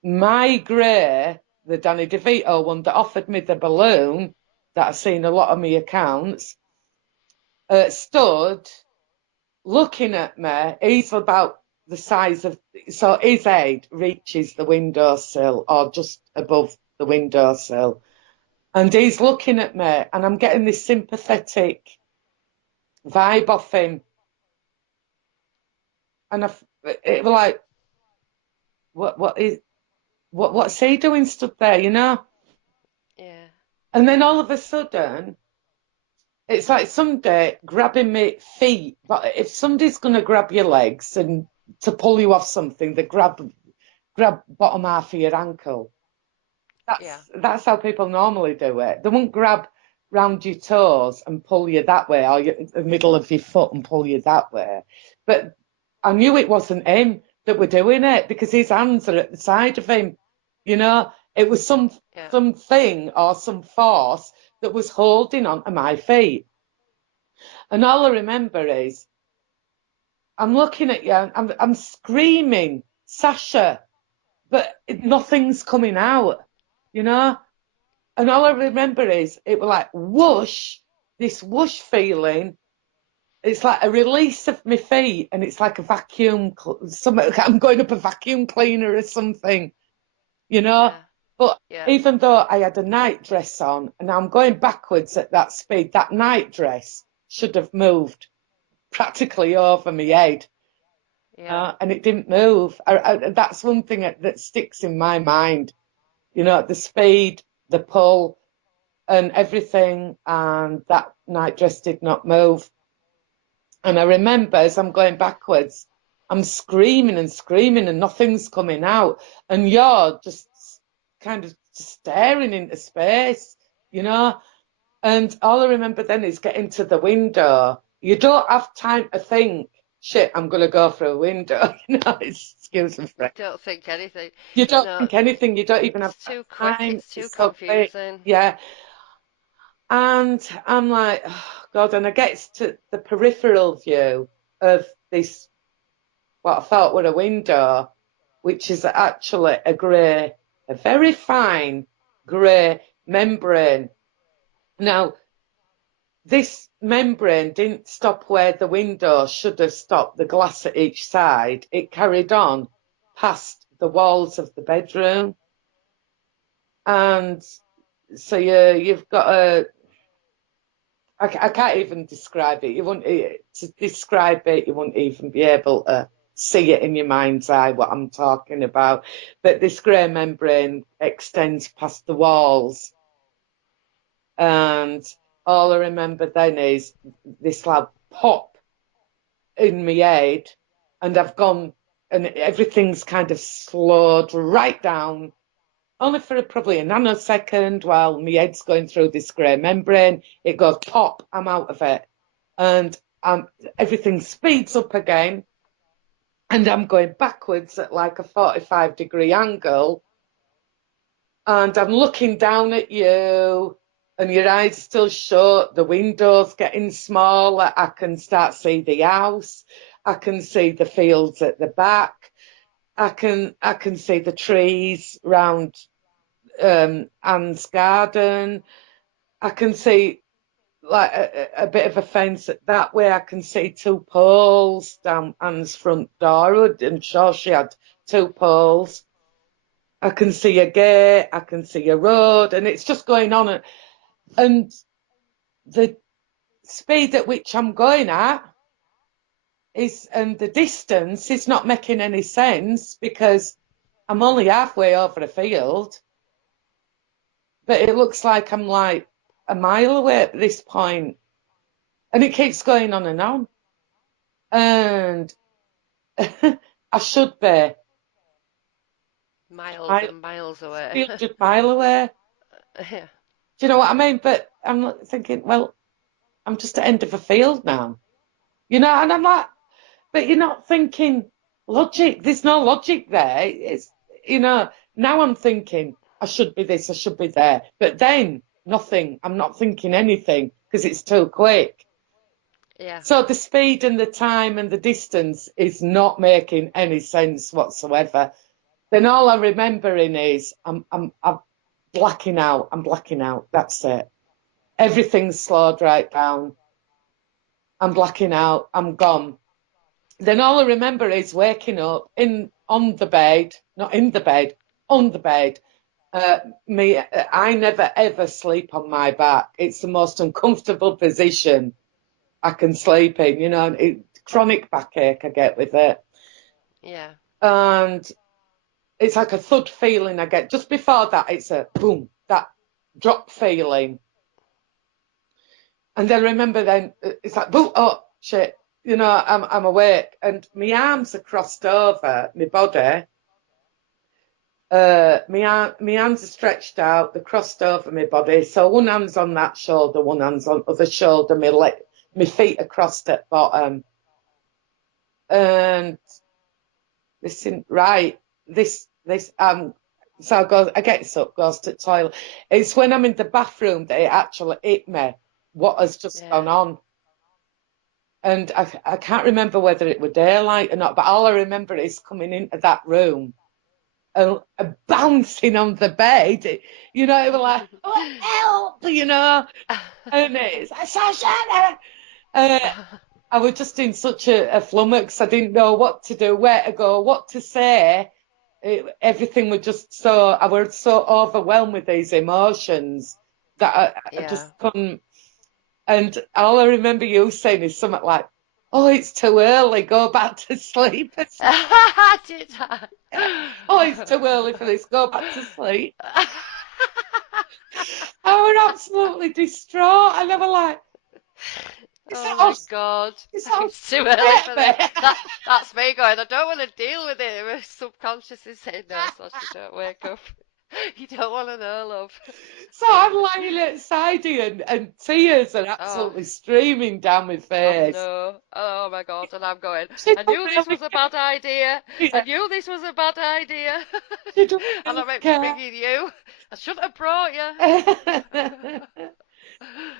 my grey, the Danny DeVito one that offered me the balloon that I've seen a lot of my accounts, stood looking at me. He's about the size of, so his head reaches the windowsill or just above the windowsill. And he's looking at me and I'm getting this sympathetic vibe off him. And it was like, what's he doing stood there, Yeah. And then all of a sudden, it's like somebody grabbing my feet. But if somebody's going to grab your legs and to pull you off something, they grab bottom half of your ankle. Yeah. That's how people normally do it. They won't grab round your toes and pull you that way, or the middle of your foot and pull you that way. But I knew it wasn't him that were doing it because his hands are at the side of him. It was Yeah. something or some force that was holding onto my feet. And all I remember is I'm looking at you, I'm screaming, Sacha, but nothing's coming out, you know? And all I remember is it was like whoosh, this whoosh feeling. It's like a release of my feet, and it's like a vacuum. I'm going up a vacuum cleaner or something, you know. Yeah. But Yeah. even though I had a night dress on, and I'm going backwards at that speed, that night dress should have moved practically over my head, Yeah. and it didn't move. That's one thing that sticks in my mind, the speed, the pull and everything, and that night dress did not move. And I remember as I'm going backwards, I'm screaming and screaming and nothing's coming out. And you're just kind of staring into space, you know? And all I remember then is getting to the window. You don't have time to think, shit, I'm going to go through a window. Excuse me, You Fred. don't think anything. You don't No, think anything. You don't even have it's too quick. time. It's too It's so quick. confusing. Yeah. And I'm like, oh, God. And I get to the peripheral view of this, what I thought were a window, which is actually a very fine grey membrane. Now, this membrane didn't stop where the window should have stopped, the glass at each side. It carried on past the walls of the bedroom. And so you've got I can't even describe it. You wouldn't, to describe it, you wouldn't even be able to see it in your mind's eye what I'm talking about. But this grey membrane extends past the walls. And all I remember then is this loud pop in my head, and I've gone, and everything's kind of slowed right down, only for probably a nanosecond while my head's going through this grey membrane. It goes pop, I'm out of it. And everything speeds up again, and I'm going backwards at like a 45-degree angle, and I'm looking down at you, and your eyes still shut, the window's getting smaller, I can start see the house, I can see the fields at the back, I can see the trees round Anne's garden, I can see like a bit of a fence that way, I can see two poles down Anne's front door. I'm sure she had two poles. I can see a gate, I can see a road, and it's just going on. And the speed at which I'm going at and the distance is not making any sense because I'm only halfway over a field, but it looks like I'm like a mile away at this point, and it keeps going on and on. And I should be Miles I and miles away. 300 mile away. Yeah. Do you know what I mean? But I'm thinking, well, I'm just at the end of a field now, and I'm like, but you're not thinking logic. There's no logic there. Now I'm thinking I should be this, I should be there. But then nothing. I'm not thinking anything because it's too quick. Yeah. So the speed and the time and the distance is not making any sense whatsoever. Then all I'm remembering is I'm blacking out. I'm blacking out. That's it. Everything's slowed right down. I'm blacking out. I'm gone. Then all I remember is waking up on the bed, not in the bed, on the bed. I never ever sleep on my back. It's the most uncomfortable position I can sleep in. Chronic backache I get with it, Yeah. and it's like a thud feeling I get. Just before that, it's a boom, that drop feeling. And then I remember then it's like, boom, oh, shit. I'm awake. And my arms are crossed over my body. My hands are stretched out, they're crossed over my body. So one hand's on that shoulder, one hand's on the other shoulder, my feet are crossed at bottom. And listen, right, so I get up, goes to the toilet. It's when I'm in the bathroom that it actually hit me what has just gone Yeah. on. And I can't remember whether it were daylight or not, but all I remember is coming into that room and bouncing on the bed. It was like, oh, help. And it's like, Sacha! I was just in such a flummox. I didn't know what to do, where to go, what to say. Everything was just I was so overwhelmed with these emotions that I Yeah. just couldn't. And all I remember you saying is something like, oh, it's too early, go back to sleep. Did Oh, it's too early for this, go back to sleep. I was absolutely distraught. And I was like, is that Oh my us? God. Is that It's too early for this. us? That's me going, I don't want to deal with it. My subconscious is saying, no, Sasha, don't wake up. You don't want to know, love. So I'm lying outside here and tears are Oh, absolutely streaming down my oh face. no. Oh my God. And I'm going, She I don't knew this really was a bad idea. I care. knew this was a bad idea. She don't And really I meant to care. bring you. I shouldn't have brought you.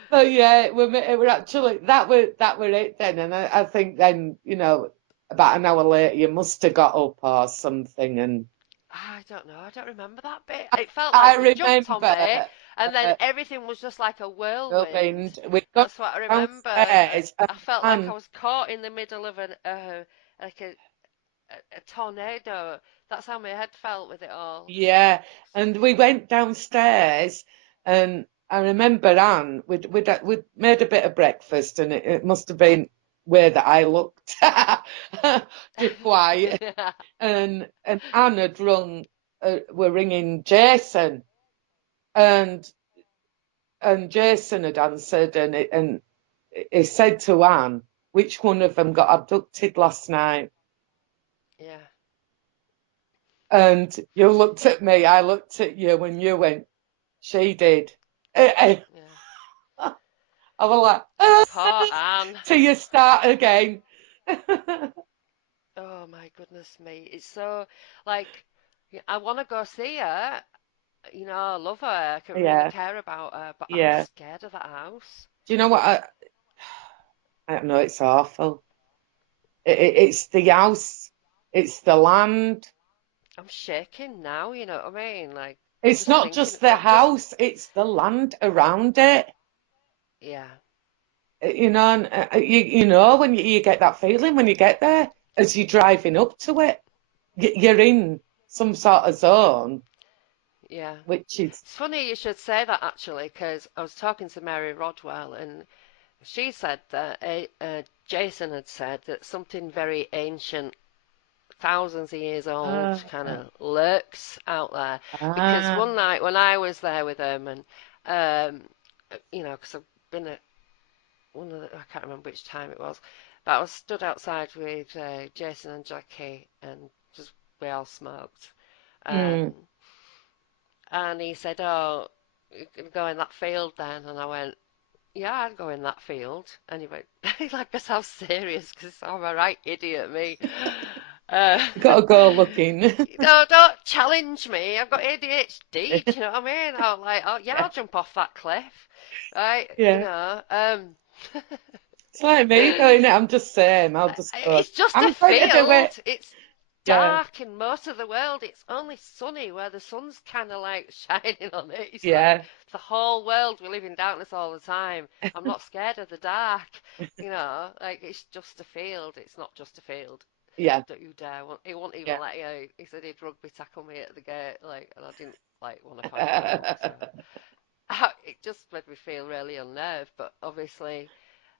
But yeah, we're actually that were it then, and I think then about an hour later you must have got up or something, and I don't know. I don't remember that bit. It felt I like they jumped on me, remember and then uh, everything was just like a whirlwind. Building. We got That's what I remember. downstairs I felt like I and was caught in the middle of like a tornado. That's how my head felt with it all. yeah, and we went downstairs, and I remember Anne. We'd made a bit of breakfast, and it must have been where that I looked too quiet, and Anne had rung. We're ringing Jason, and Jason had answered, and he said to Anne, "Which one of them got abducted last night?" Yeah. And you looked at me, I looked at you, and you went, "She did." I Yeah. was like, Poor Anne. till you start again. Oh my goodness me. It's so like I want to go see her. I love her. I can really Yeah, care about her, but I'm yeah. scared of that house. Do you know what? I don't know, it's awful. It's the house, it's the land. I'm shaking now, you know what I mean? Like It's just not thinking, just the house, it's the land around it. yeah, And you know when you get that feeling when you get there as you're driving up to it, you're in some sort of zone, yeah. which is It's funny you should say that actually, because I was talking to Mary Rodwell and she said that Jason had said that something very ancient, thousands of years old, uh, kind of lurks out there. Because ah, one night when I was there with them, and because I've been at I can't remember which time it was, but I was stood outside with Jason and Jackie, and just we all smoked. mm. Um, and he said, "Oh, you can go in that field then," and I went, "Yeah, I'd go in that field." And he went, he like us how serious because I'm a right idiot, me. Uh, You gotta go looking. don't challenge me. I've got ADHD. Do you know what I mean? I'm like, oh yeah, Yeah, I'll jump off that cliff, right? yeah. It's like me doing it. I'm just saying. I'll just go. It's just a I'm going to do it. field. It's Yeah, dark in most of the world. It's only sunny where the sun's kind of like shining on it. It's like yeah, the whole world. We live in darkness all the time. I'm not scared of the dark. Like it's just a field. It's not just a field. yeah, Don't you dare. He won't even yeah. let you out. He said he'd rugby tackle me at the gate, like, and I didn't like want to fight him. So it just made me feel really unnerved. But obviously,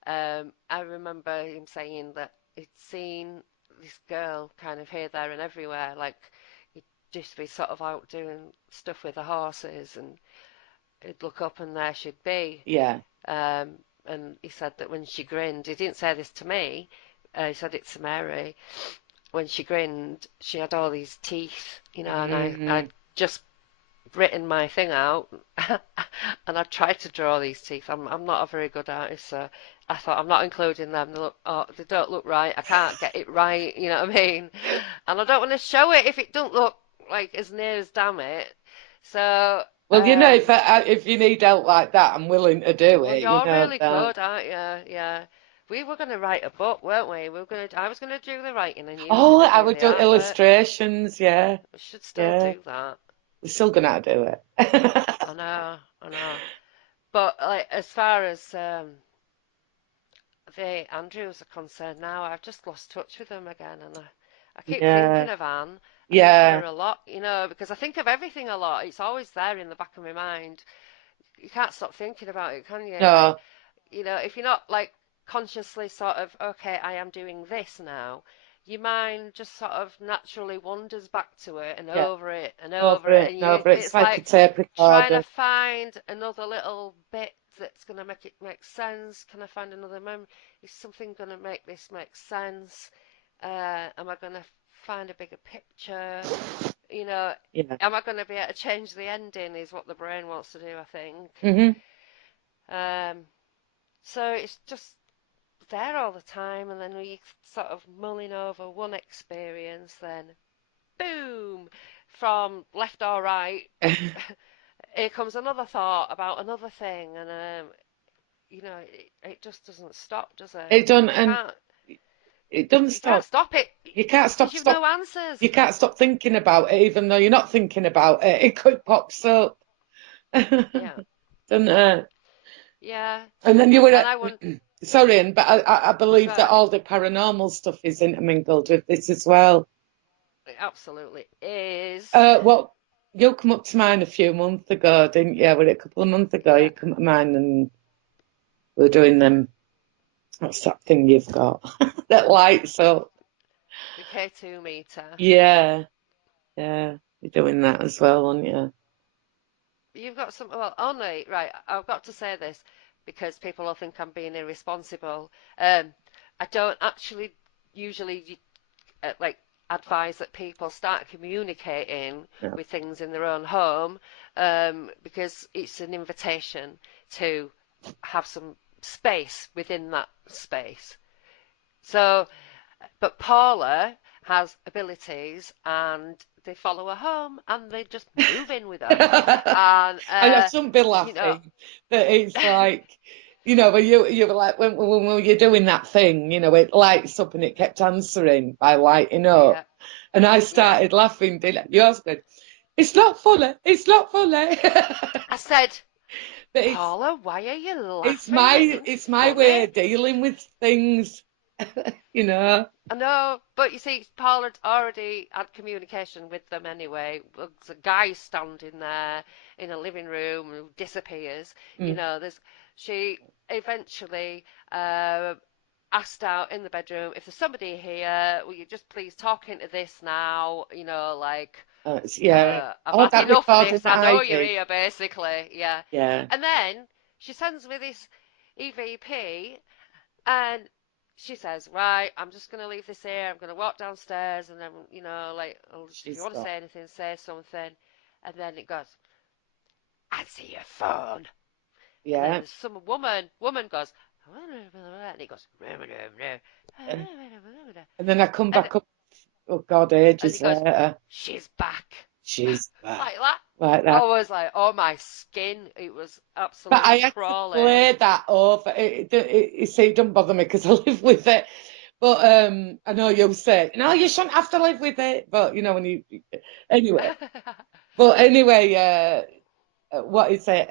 I remember him saying that he'd seen this girl kind of here, there, and everywhere. Like he'd just be sort of out doing stuff with the horses, and he'd look up, and there she'd be. Yeah. Um, and he said that when she grinned, he didn't say this to me. He said it to Mary. When she grinned, she had all these teeth, and I'd Mm. just written my thing out, and I tried to draw these teeth. I'm not a very good artist, so I thought I'm not including them. They don't look right. I can't get it right. You know what I mean? And I don't want to show it if it don't look like as near as damn it. So, Well, if you need help like that, I'm willing to do well, it. you're really That. good, aren't you? Yeah. We were going to write a book, weren't we? I was going to do the writing, and you were Oh, going to I do would the do artwork. illustrations. Yeah, We should still yeah. do that. We're still gonna do it. I know, I know. But like as far as the Andrews are concerned now, I've just lost touch with them again, and I keep Yeah, thinking of Anne. I think of yeah. her a lot, because I think of everything a lot. It's always there in the back of my mind. You can't stop thinking about it, can you? Like, No. if you're not like consciously sort of, okay, I am doing this now, your mind just sort of naturally wanders back to it and Yeah. over it and over Over it, it and and over it. It's it's like a like tape trying to recorder. find another little bit that's going to make it make sense. Can I find another memory? Is something going to make this make sense? Am I going to find a bigger picture? You know, Yeah. am I going to be able to change the ending? Is what the brain wants to do, I think. Hmm. Um, so it's just there all the time, and then we sort of mulling over one experience, then boom, from left or right, here comes another thought about another thing, and it just doesn't stop, does it? It don't, You and can't, it doesn't you can't stop. stop it You can't because stop, you've stop. no answers. You can't stop thinking about it, even though you're not thinking about it. It pops up, doesn't Yeah, it? yeah, And then you were, and I want. sorry, but I believe that Sorry, all the paranormal stuff is intermingled with this as well. it absolutely is. Well, you come up to mine a few months ago, didn't you? Was it a couple of months ago? Yeah, You come to mine and we're doing them. What's that thing you've got that lights up? the K2 meter. Yeah, yeah, you're doing that as well, aren't you? You've got some. Well, only right. I've got to say this because people will think I'm being irresponsible. I don't actually usually like advise that people start communicating Yeah. with things in their own home because it's an invitation to have some space within that space. So, but Paula has abilities and they follow her home and they just move in with her. And, And I shouldn't be you know, laughing, but it's like, when you were like when you're doing that thing, it lights up and it kept answering by lighting up, yeah, and I yeah. started laughing. Your husband, it's not funny, it's not funny. I said, But Paula, why are you it's laughing? my It isn't it's my way funny. of dealing with things, you know. I know, but you see, Paul had already had communication with them anyway. There's a guy standing there in a living room who disappears. Mm. She eventually asked out in the bedroom, if there's somebody here, will you just please talk into this now? Yeah, I've all had that enough of recording this. that I I know you're did. here, basically. Yeah. Yeah, And then she sends me this EVP and she says, right, I'm just going to leave this here. I'm going to walk downstairs and then, if you she's want to got. say anything, say something. And then it goes, answer your phone. And then Yeah. there's some woman goes, and it goes, And then I come and, back up, oh God, and he ages goes, later. she's back. She's back. Like that. Like I that. was like, oh, my skin. It was But I absolutely had to crawling. play that over. You see, it doesn't bother me because I live with it. But I know you'll say, no, you shouldn't have to live with it. But when anyway. But anyway, what is it?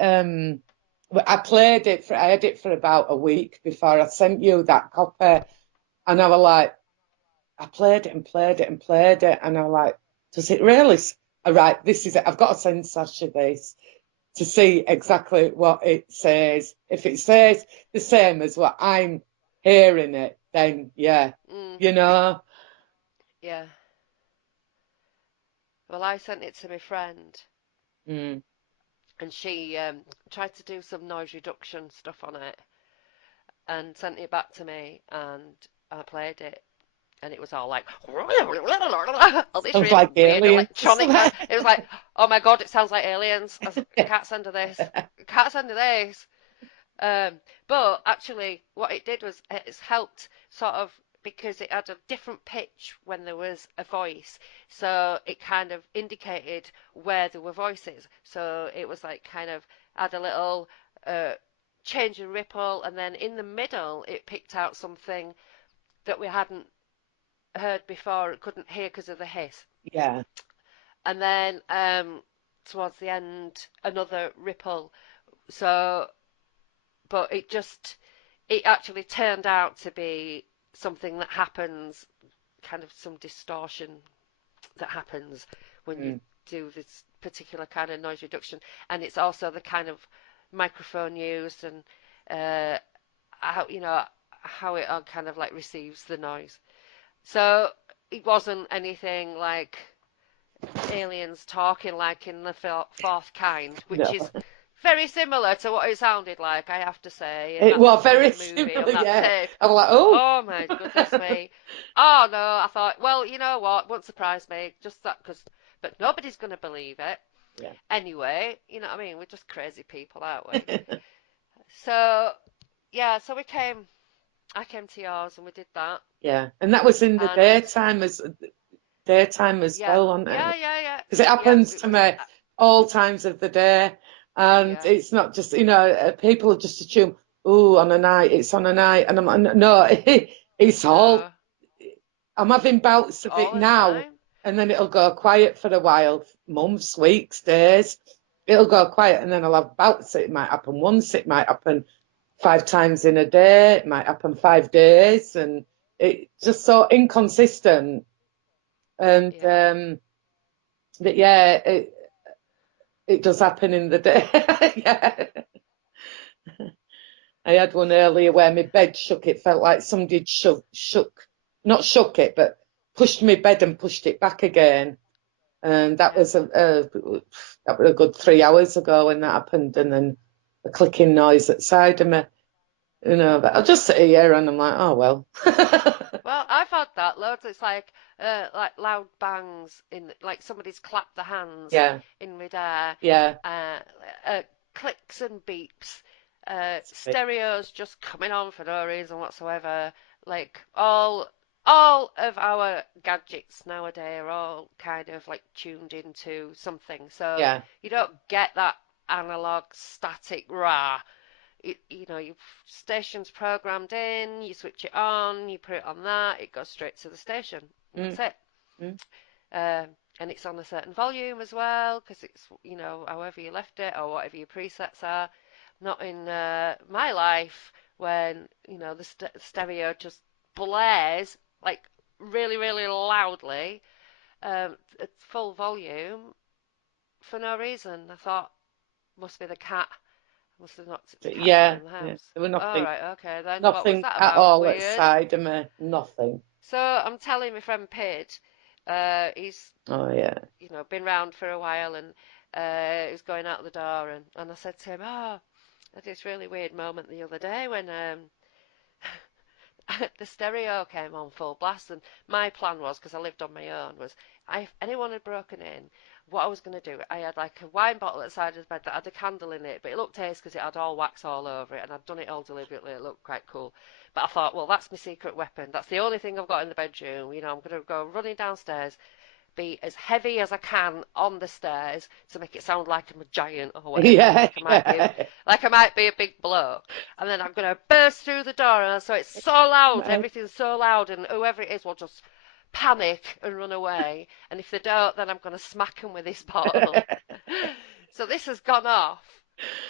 I played it I had it for about a week before I sent you that copy, and I was like, I played it and played it and played it, and I was like, does it really? All right, this is it. I've got to send Sacha this to see exactly what it says. If it says the same as what I'm hearing it, then yeah, Mm, you know. yeah. Well, I sent it to my friend, Mm. and she tried to do some noise reduction stuff on it and sent it back to me, and I played it, and it was all like all this Sounds really like weird aliens. electronic noise. It was like, oh my god, it sounds like aliens. I can't send her this. I can't send her this. But actually, what it did was it's helped sort of because it had a different pitch when there was a voice, so it kind of indicated where there were voices. So it was like kind of had a little uh, change and ripple, and then in the middle, it picked out something that we hadn't heard before, couldn't hear because of the hiss. Yeah, And then towards the end, another ripple. So but it actually turned out to be something that happens, kind of some distortion that happens when you mm. do this particular kind of noise reduction, and it's also the kind of microphone used and uh, how it all kind of like receives the noise. So it wasn't anything like aliens talking like in the fourth kind, which No, is very similar to what it sounded like, I have to say, in it that was very particular movie similar. on that Yeah, tape. I'm like, oh, Oh my goodness me. Oh no, I thought, well, you know what, won't surprise me, just that because but nobody's going to believe it. Yeah. Anyway, you know what I mean? We're just crazy people, aren't we? So, yeah, so I came to yours and we did that. Yeah. And that was in the And daytime as yeah, well, wasn't it? yeah. Because it Yeah, happens it to was, me all times of the day. And yeah, it's not just, people just assume, oh, on a night, it's on a night. And I'm like, no, it's all, no, I'm having bouts of it all the now. time. And then it'll go quiet for a while, months, weeks, days. It'll go quiet and then I'll have bouts. It might happen once, it might happen 5 times in a day, it might happen 5 days. And it's just so inconsistent. And Yeah, but yeah, it does happen in the day. Yeah. I had one earlier where my bed shook. It felt like somebody had not shook it, but pushed my bed and pushed it back again. And that yeah. was that was a good 3 hours ago when that happened. And then a clicking noise at the side of me, But I'll just sit here and I'm like, oh well. Well, I've had that loads. It's like loud bangs in, like somebody's clapped their hands Yeah, in midair, yeah. uh, clicks and beeps, stereos just coming on for no reason whatsoever. Like all of our gadgets nowadays are all kind of like tuned into something, so Yeah, you don't get that analog static rah. Your station's programmed in, you switch it on, you put it on that, it goes straight to the station. And mm, that's it. mm. Uh, and it's on a certain volume as well, because it's, however you left it or whatever your presets are. Not in my life when, the stereo just blares like really, really loudly at full volume for no reason. I thought, must be the cat. Must have knocked the cat's not Yeah, in the yeah. house. There were All nothing, right, okay then. What was nothing that at about? all Weird. outside of me. Nothing. So I'm telling my friend Pid, he's Oh yeah. been round for a while and he's going out the door and I said to him, oh, I had this really weird moment the other day when the stereo came on full blast, and my plan was, because I lived on my own, was if anyone had broken in, what I was going to do, I had like a wine bottle at the side of the bed that had a candle in it, but it looked tasty because it had all wax all over it, and I'd done it all deliberately. It looked quite cool. But I thought, well, that's my secret weapon. That's the only thing I've got in the bedroom. I'm going to go running downstairs, be as heavy as I can on the stairs to make it sound like I'm a giant or whatever, Yeah, yeah. like I might be a big bloke. And then I'm gonna burst through the door, and so it's so loud, Right. everything's so loud, and whoever it is will just panic and run away. And if they don't, then I'm gonna smack them with this bottle. So this has gone off.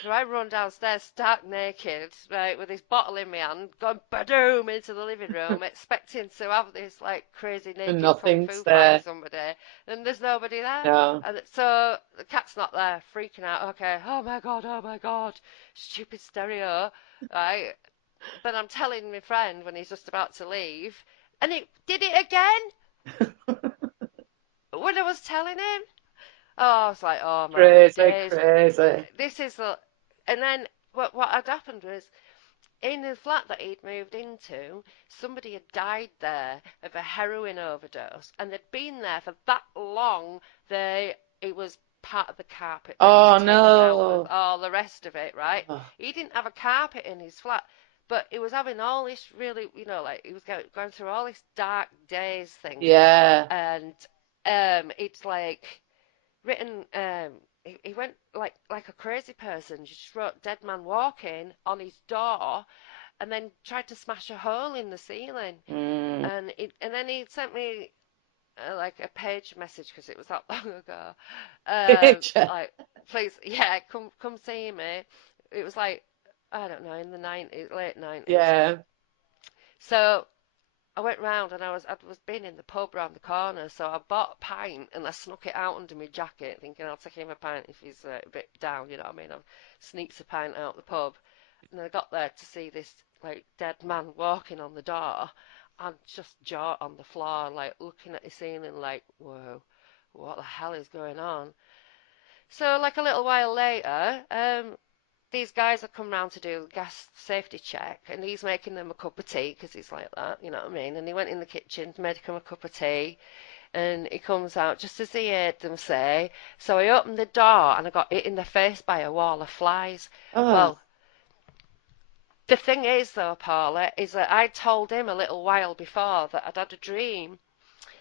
So I run downstairs stark naked, right, with this bottle in my hand, going badoom into the living room, expecting to have this like crazy And naked kung nothing's fu fight with there. somebody, and there's nobody there. No. And so the cat's not there, freaking out. Okay, oh my god, stupid stereo, right? But I'm telling my friend when he's just about to leave, and he did it again when I was telling him. Oh, I was like, oh my Crazy, days. crazy. This is the. And then what had happened was in the flat that he'd moved into, somebody had died there of a heroin overdose, and they'd been there for that long. It was part of the carpet that was Oh taken out with no. all the rest of it, right? Oh, He didn't have a carpet in his flat, but he was having all this really, like he was going through all this dark days thing, yeah. and it's like written he went like a crazy person, just wrote dead man walking on his door and then tried to smash a hole in the ceiling, Mm. and then he sent me like a page message because it was that long ago, like, please, yeah, come see me. It was like, I don't know, in the 90s, late 90s. Yeah. So I went round and I was being in the pub round the corner, so I bought a pint and I snuck it out under my jacket, thinking I'll take him a pint if he's a bit down, you know what I mean? I sneaked a pint out the pub, and I got there to see this like dead man walking on the door, and just jaw on the floor, like looking at the ceiling, like, whoa, what the hell is going on? So like a little while later, these guys have come round to do a gas safety check, and he's making them a cup of tea because he's like that, you know what I mean? And he went in the kitchen, made them a cup of tea, and he comes out just as he heard them say. So I opened the door and I got hit in the face by a wall of flies. Oh, Well, the thing is, though, Paula, is that I told him a little while before that I'd had a dream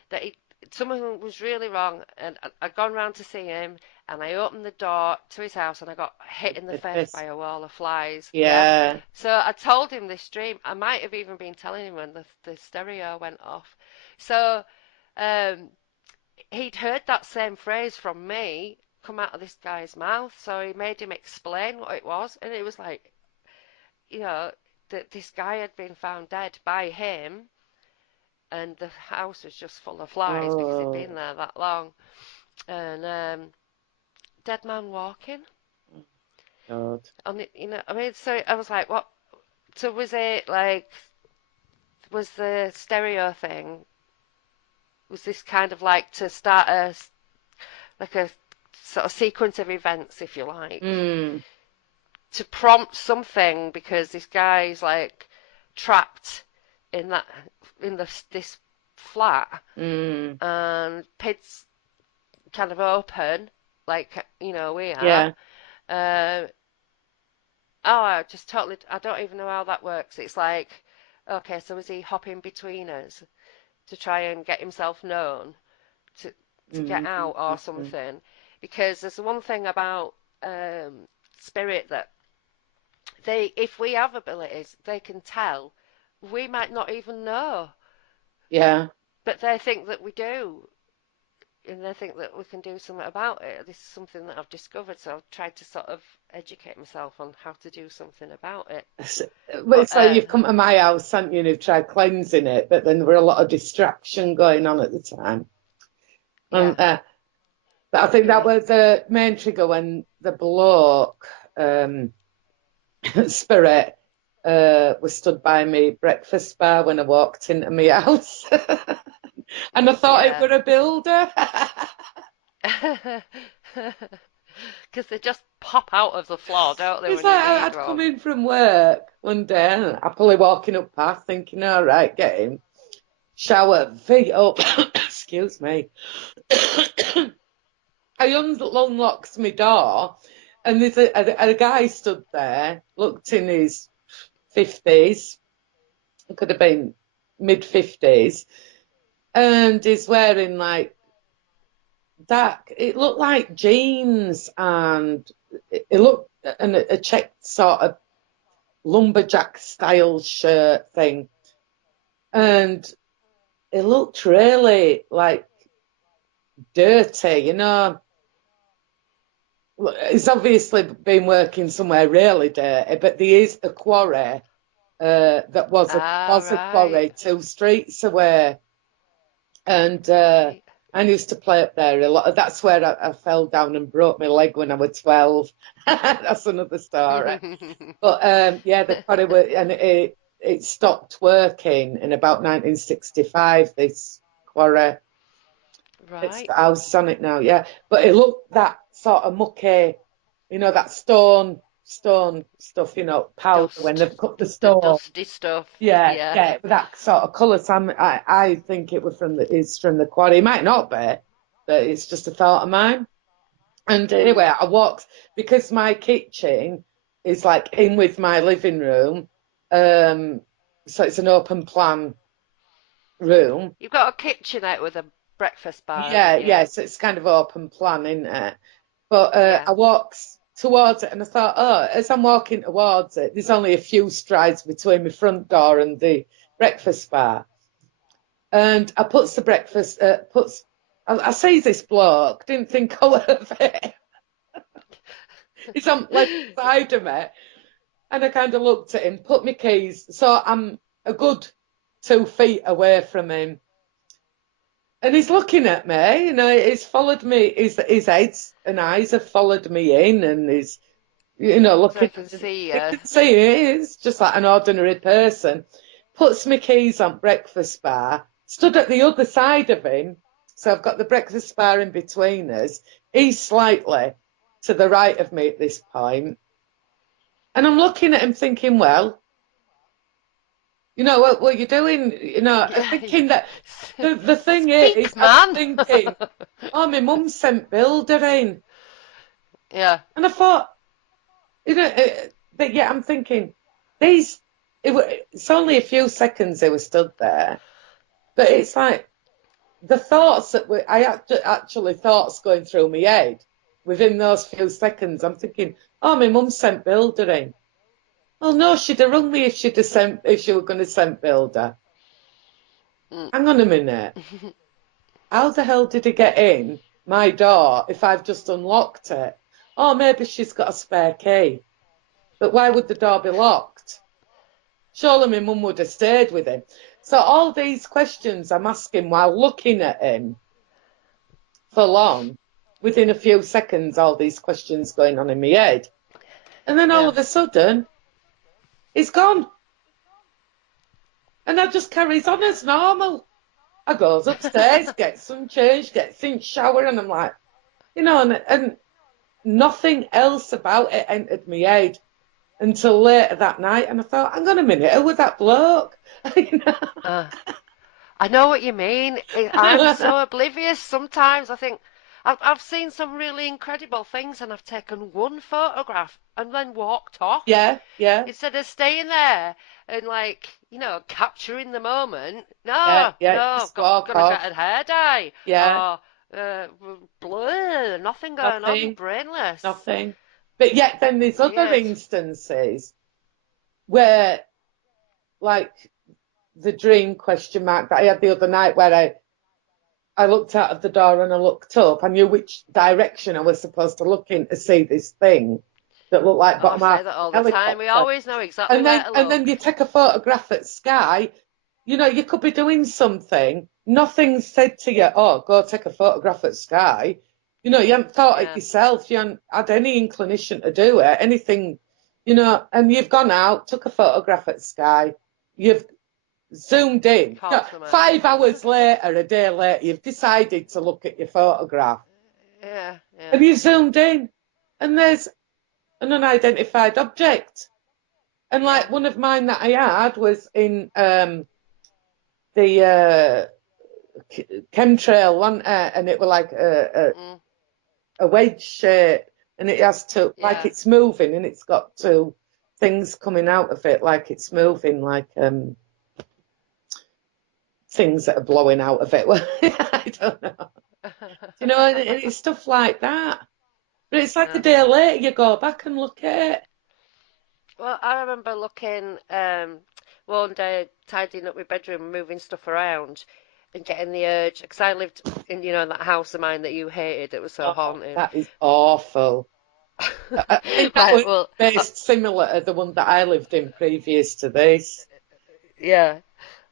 that something was really wrong, and I'd gone round to see him, and I opened the door to his house, and I got hit in the face by this. a wall of flies. Yeah. Yeah. So I told him this dream. I might have even been telling him when the stereo went off. So um, he'd heard that same phrase from me come out of this guy's mouth. So he made him explain what it was, and it was like, that this guy had been found dead by him, and the house was just full of flies because he'd been Oh, there that long. And dead man walking God. on it, I mean, so I was like, what? So was it like, was the stereo thing? Was this kind of like to start a sort of sequence of events, if you like, Mm, to prompt something because this guy's like trapped in that in this flat, mm, and PID's kind of open, like we are. yeah. Uh, oh, I don't even know how that works. It's like, okay, so is he hopping between us to try and get himself known to get Mm, out or mm, something? Because there's one thing about spirit that if we have abilities, they can tell. We might not even know, yeah. but they think that we do. And they think that we can do something about it. This is something that I've discovered, so I've tried to sort of educate myself on how to do something about it. It's, But it's like you've come to my house, haven't you, and you've tried cleansing it, but then there were a lot of distraction going on at the time. yeah, And but I think that yeah. was the main trigger when the bloke, spirit, was stood by me breakfast bar when I walked into my house. And I thought it Yeah. were a builder. Because they just pop out of the floor, don't they, It's when you like need I'd come one? in from work one day and happily walking up past thinking, all right, get in, shower, feet up, excuse me. I unlocks my door and there's a guy stood there, looked in his 50s, it could have been mid 50s, and he's wearing like it looked like jeans and it looked and a checked sort of lumberjack style shirt thing. And it looked really like dirty, He's obviously been working somewhere really dirty, but there is a quarry that Ah, was a right. quarry 2 streets away. And Right. I used to play up there a lot. That's where I fell down and broke my leg when I was 12. That's another story. But yeah, the quarry and it stopped working in about 1965. This quarry, it's Right. got houses on it now. Yeah, but it looked that sort of mucky, that stone stuff, powder when Dust. they've cut the The stone. dusty stuff. Yeah, Yeah. yeah, with that sort of colour. So I think it was it's from the quarry. It might not be, but it's just a thought of mine. And anyway, Mm. I walked because my kitchen is like in with my living room. Um, so it's an open plan room. You've got a kitchenette with a breakfast bar, Yeah, haven't yeah, you? so it's kind of open plan, isn't it? But Yeah. I walked towards it and I thought, oh, as I'm walking towards it, there's only a few strides between my front door and the breakfast bar. And I puts the breakfast, I see this bloke, didn't think I would of it. He's on like beside of me. And I kind of looked at him, put my keys, so I'm a good 2 feet away from him. And he's looking at me, he's followed me, his heads and eyes have followed me in, and he's, So I looking can at me. see You you. can see he's just like an ordinary person. Puts my keys on breakfast bar, stood at the other side of him. So I've got the breakfast bar in between us. He's slightly to the right of me at this point. And I'm looking at him thinking, well, You know what you're doing. You know, I'm Yeah, thinking that the thing is, speak, I'm man. thinking, oh, my mum sent Builder in, Yeah, and I thought, you know, but yeah, I'm thinking these. It's only a few seconds they were stood there, but it's like the thoughts that actually thoughts going through my head within those few seconds. I'm thinking, oh, my mum sent Builder in. Well, no, she'd have rung me if she were going to send Builder. mm. Hang on a minute. How the hell did he get in my door if I've just unlocked it? Oh, maybe she's got a spare key. But why would the door be locked? Surely my mum would have stayed with him. So all these questions I'm asking while looking at him for long, within a few seconds, all these questions going on in my head. And then all Yeah. of a sudden, he's gone. And I just carries on as normal. I goes upstairs, gets some change, gets in shower, and I'm like, you know, and nothing else about it entered my head until later that night. And I thought, hang on a minute, who was that bloke? You Uh, I know what you mean. I'm know? so oblivious sometimes. I think I've seen some really incredible things and I've taken one photograph and then walked off Yeah, yeah, instead of staying there and capturing the moment. yeah, No, yeah. no, Just walk gonna get off. a hair dye Yeah, or blur, nothing going on, nothing, brainless. nothing. But yet then there's other Weird. instances where, like the dream question mark that I had the other night where I looked out of the door and I looked up. I knew which direction I was supposed to look in to see this thing that looked like Oh, I bottom half say of that a all the time. We helicopter. always know exactly where to And then look. you take a photograph at sky. You know, you could be doing something. Nothing's said to you, oh, go take a photograph at sky. You know, you haven't thought it Yeah, yourself. You haven't had any inclination to do it, anything, you know, and you've gone out, took a photograph at sky. You've zoomed in. caught from it. 5 hours later, a day later, you've decided to look at your photograph. Yeah, And yeah. you zoomed in, and there's an unidentified object. And Yeah. like one of mine that I had was in the chemtrail one, and it was like Mm, a wedge shape, and it has to like yeah. it's moving, and it's got two things coming out of it, like it's moving, like things that are blowing out of it. I don't know, you know, and it's stuff like that. But it's like a Yeah. day later, you go back and look at it. Well, I remember looking one day, tidying up my bedroom, moving stuff around, and getting the urge because I lived in that house of mine that you hated. It was so Oh, haunted. that is awful. I think that Right. was Well, based similar to the one that I lived in previous to this. yeah.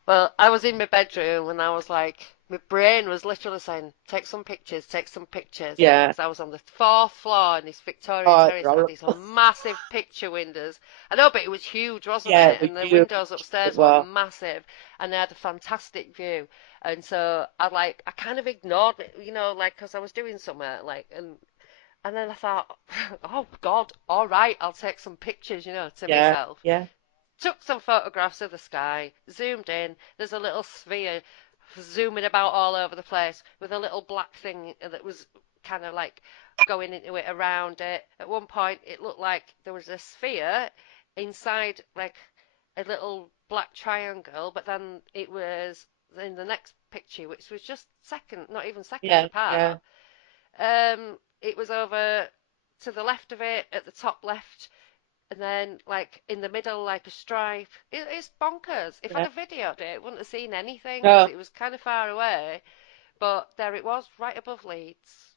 Well, I was in my bedroom and I was like, my brain was literally saying, take some pictures, take some pictures. Yeah. Because I was on the fourth floor in this Victorian Oh, terrace you're that had these horrible. massive picture windows. I know, but it was huge, wasn't Yeah, it? it was And the windows huge. It upstairs were was. massive and they had a fantastic view. And so I kind of ignored it, like, because I was doing something, like, and then I thought, oh God, all right, I'll take some pictures, to Yeah, myself. yeah, Took some photographs of the sky, zoomed in. There's a little sphere zooming about all over the place with a little black thing that was kind of like going into it around it. At one point, it looked like there was a sphere inside like a little black triangle, but then it was in the next picture, which was just not even seconds yeah, yeah, apart. It was over to the left of it, at the top left, and then like in the middle like a stripe. It's bonkers. If I'd yeah. have videoed it, I wouldn't have seen anything because No, it was kind of far away, but there it was, right above Leeds,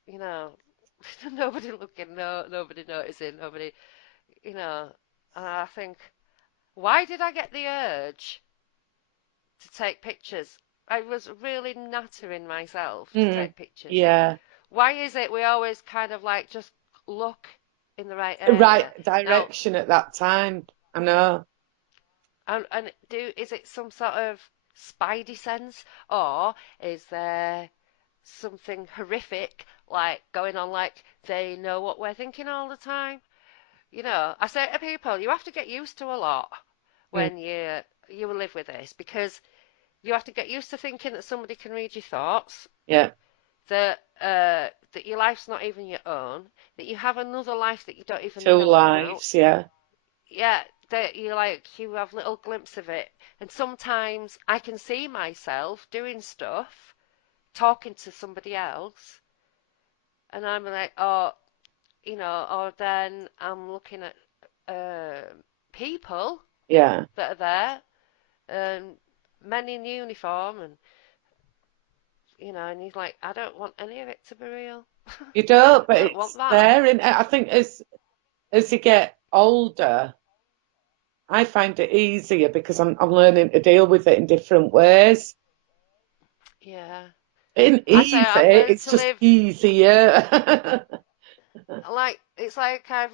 nobody looking, nobody noticing, nobody, you know and I think, why did I get the urge to take pictures? I was really nattering myself to mm, take pictures. yeah. Why is it we always kind of like just look in the right The right area? Now, direction at that time. I know. and is it some sort of spidey sense, or is there something horrific like going on, like they know what we're thinking all the time? I say to people, you have to get used to a lot Mm, when you're you will live with this because you have to get used to thinking that somebody can read your thoughts, Yeah. that your life's not even your own, that you have another life that you don't even Two know about. lives. Yeah. Yeah, that you have little glimpse of it. And sometimes I can see myself doing stuff, talking to somebody else, and I'm like, oh, or then I'm looking at people Yeah. that are there, and men in uniform, and and he's like, I don't want any of it to be real. You don't, but Don't want it's that. there. And I think as you get older, I find it easier because I'm learning to deal with it in different ways. Yeah. In I say easy, I've learned it's to just live easier. like it's like I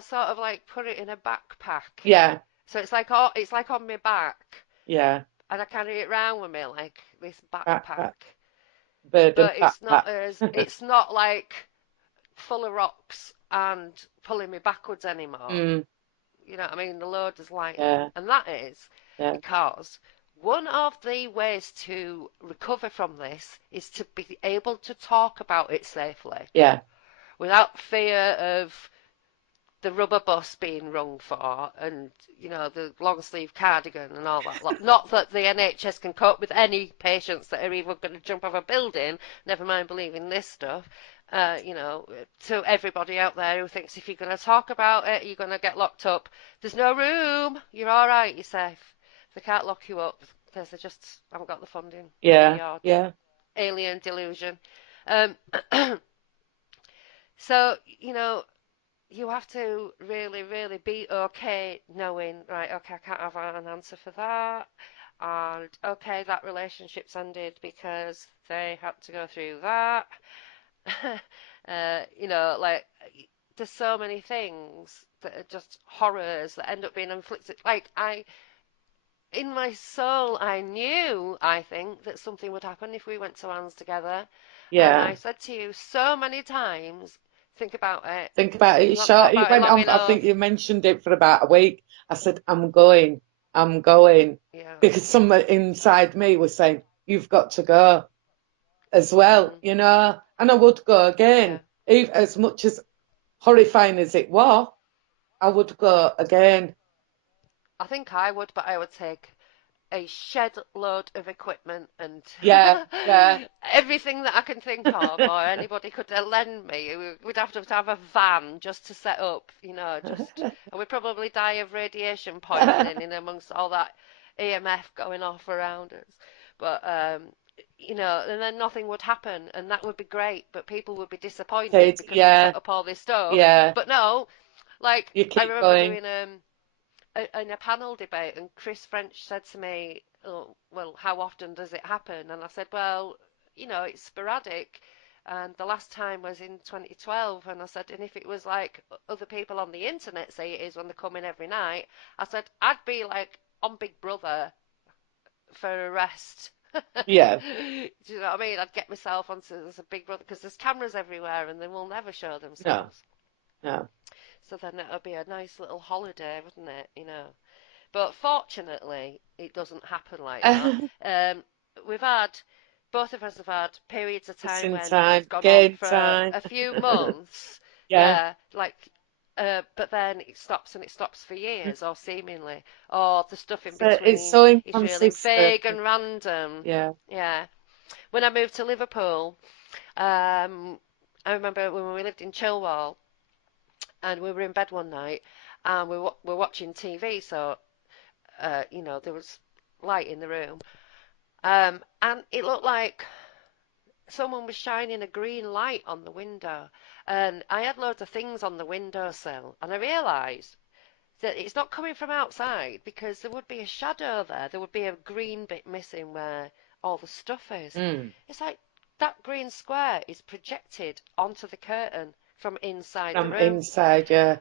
sort of like put it in a backpack. Yeah, So it's like on my back yeah. and I carry it around with me like this backpack. Backpack, burden But backpack. it's not like full of rocks and pulling me backwards anymore. Mm, You know what I mean? The load is lighter. yeah, And that is yeah, because one of the ways to recover from this is to be able to talk about it safely yeah, without fear of the rubber bus being rung for and, the long sleeve cardigan and all that lot. Not that the NHS can cope with any patients that are even going to jump off a building, never mind believing this stuff. To everybody out there who thinks if you're going to talk about it, you're going to get locked up. There's no room. You're all right. You're safe. They can't lock you up because they just haven't got the funding for yeah, your yeah. alien delusion. Um, so, you have to really, really be okay knowing, right, okay, I can't have an answer for that. And okay, that relationship's ended because they had to go through that. Like there's so many things that are just horrors that end up being inflicted. In my soul, I knew, I think, that something would happen if we went to hands together. And I Yeah. said to you so many times, think about it. Think about it. You not thought Short. It about it went long on. I think enough. you mentioned it for about a week. I said, I'm going, Yeah. because someone inside me was saying, you've got to go as well, Mm, and I would go yeah. again. Even, as much as horrifying as it was, I would go again. I think I would, but I would take a shed load of equipment and Yeah, yeah. everything that I can think of, or anybody could lend me. We'd have a van just to set up, and we'd probably die of radiation poisoning in amongst all that EMF going off around us. But and then nothing would happen, and that would be great. But people would be disappointed because we'd Yeah, set up all this stuff. yeah. But no, like You I keep remember going. doing in a panel debate, and Chris French said to me, oh, well, how often does it happen? And I said, well, it's sporadic. And the last time was in 2012. And I said, and if it was like other people on the internet say it is when they come in every night, I said, I'd be like on Big Brother for arrest. Yeah. Do you know what I mean? I'd get myself onto as a Big Brother because there's cameras everywhere and they will never show No, themselves. no. So then it'll be a nice little holiday, wouldn't it? But fortunately, it doesn't happen like that. We've had, both of us have had periods of time Missing when it's time, gone on gain for time. a few months. Yeah. Yeah, but then it stops and it stops for years, or seemingly, or the stuff in So it's between so is really inconsistent. vague and random. Yeah. Yeah. When I moved to Liverpool, um, I remember when we lived in Chilwell, and we were in bed one night, and we were watching TV, so there was light in the room. And it looked like someone was shining a green light on the window. And I had loads of things on the windowsill, and I realised that it's not coming from outside because there would be a shadow there. There would be a green bit missing where all the stuff is. Mm. It's like that green square is projected onto the curtain from inside the From room, inside, yeah.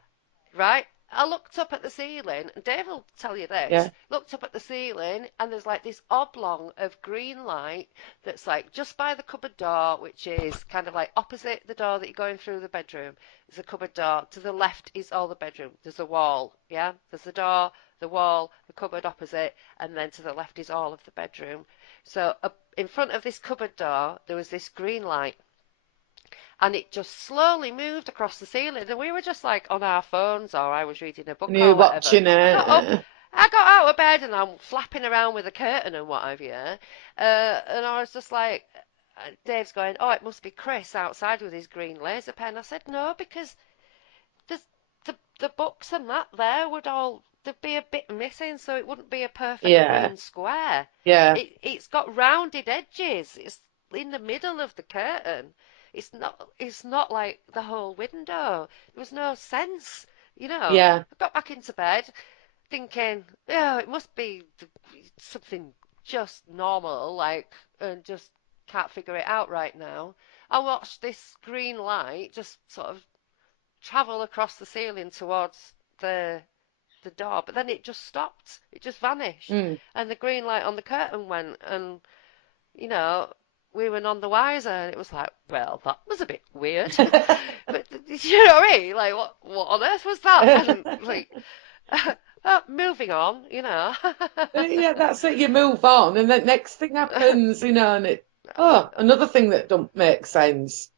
right? I looked up at the ceiling, and Dave will tell you Yeah. this. Looked up at the ceiling, and there's like this oblong of green light that's like just by the cupboard door, which is kind of like opposite the door that you're going through the bedroom. There's a cupboard door. To the left is all the bedroom. There's a wall, yeah? There's the door, the wall, the cupboard opposite, and then to the left is all of the bedroom. So in front of this cupboard door, there was this green light and it just slowly moved across the ceiling. And we were just like on our phones, or I was reading a And book you're or whatever. watching I got up, it. I got out of bed, and I'm flapping around with a curtain and what have you. And I was just like, Dave's going, "Oh, it must be Chris outside with his green laser pen." I said, "No, because there's the books and that there would all." There'd be a bit missing, so it wouldn't be a perfect Yeah. green square. Yeah. It's got rounded edges. It's in the middle of the curtain. It's not like the whole window. There was no sense, you know. Yeah. I got back into bed thinking, oh, it must be something just normal, like, and just can't figure it out right now. I watched this green light just sort of travel across the ceiling towards the the door, but then it just stopped. It just vanished, Mm. and the green light on the curtain went, and you know, we were none the wiser. And it was like, well, that was a bit weird. But you know what I mean? Like, what on earth was that? And like, moving on, you know. Yeah, that's it. You move on, and the next thing happens, and another thing that don't make sense.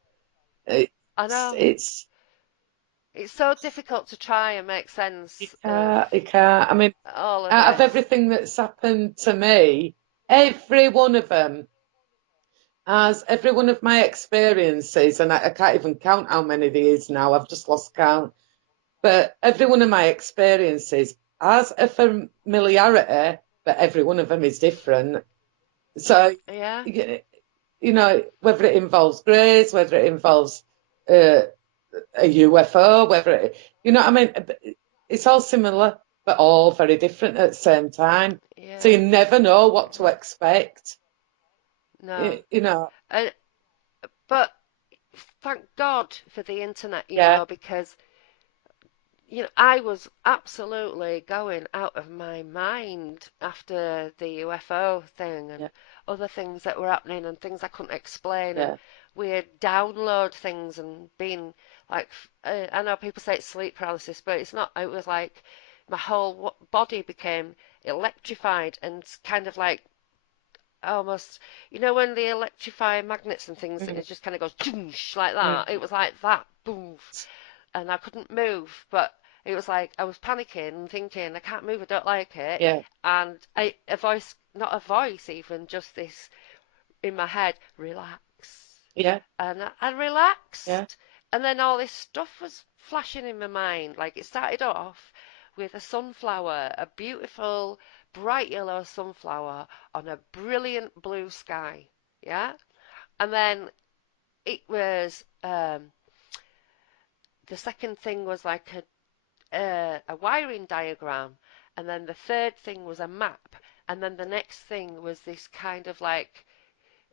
It's, I know. it's It's so difficult to try and make you sense of can't, you can't. I mean, all of out of this. everything that's happened to me, every one of them, as every one of my experiences, and I can't even count how many there is now. I've just lost count. But every one of my experiences has a familiarity, but every one of them is different. So, Yeah, whether it involves grays, whether it involves uh, a UFO, whether it, you know what I mean? It's all similar, but all very different at the same time. So you yeah, never know what to expect, no. you know. And, but thank God for the internet, Yeah, because I was absolutely going out of my mind after the UFO thing yeah, and other things that were happening and things I couldn't explain. And yeah, we'd download things and being like, I know people say it's sleep paralysis, but it's not. It was like my whole body became electrified and kind of like almost, when they electrify magnets and things, mm, it just kind of goes like that. mm, It was like that, boom, and I couldn't move, but it was like I was panicking and thinking, I can't move, I don't like it. yeah, And a voice, not a voice even, just this in my head, relax. yeah, And I yeah, relaxed. And then all this stuff was flashing in my mind. Like it started off with a sunflower, a beautiful, bright yellow sunflower on a brilliant blue sky. Yeah. And then it was, the second thing was like a wiring diagram, and then the third thing was a map, and then the next thing was this kind of like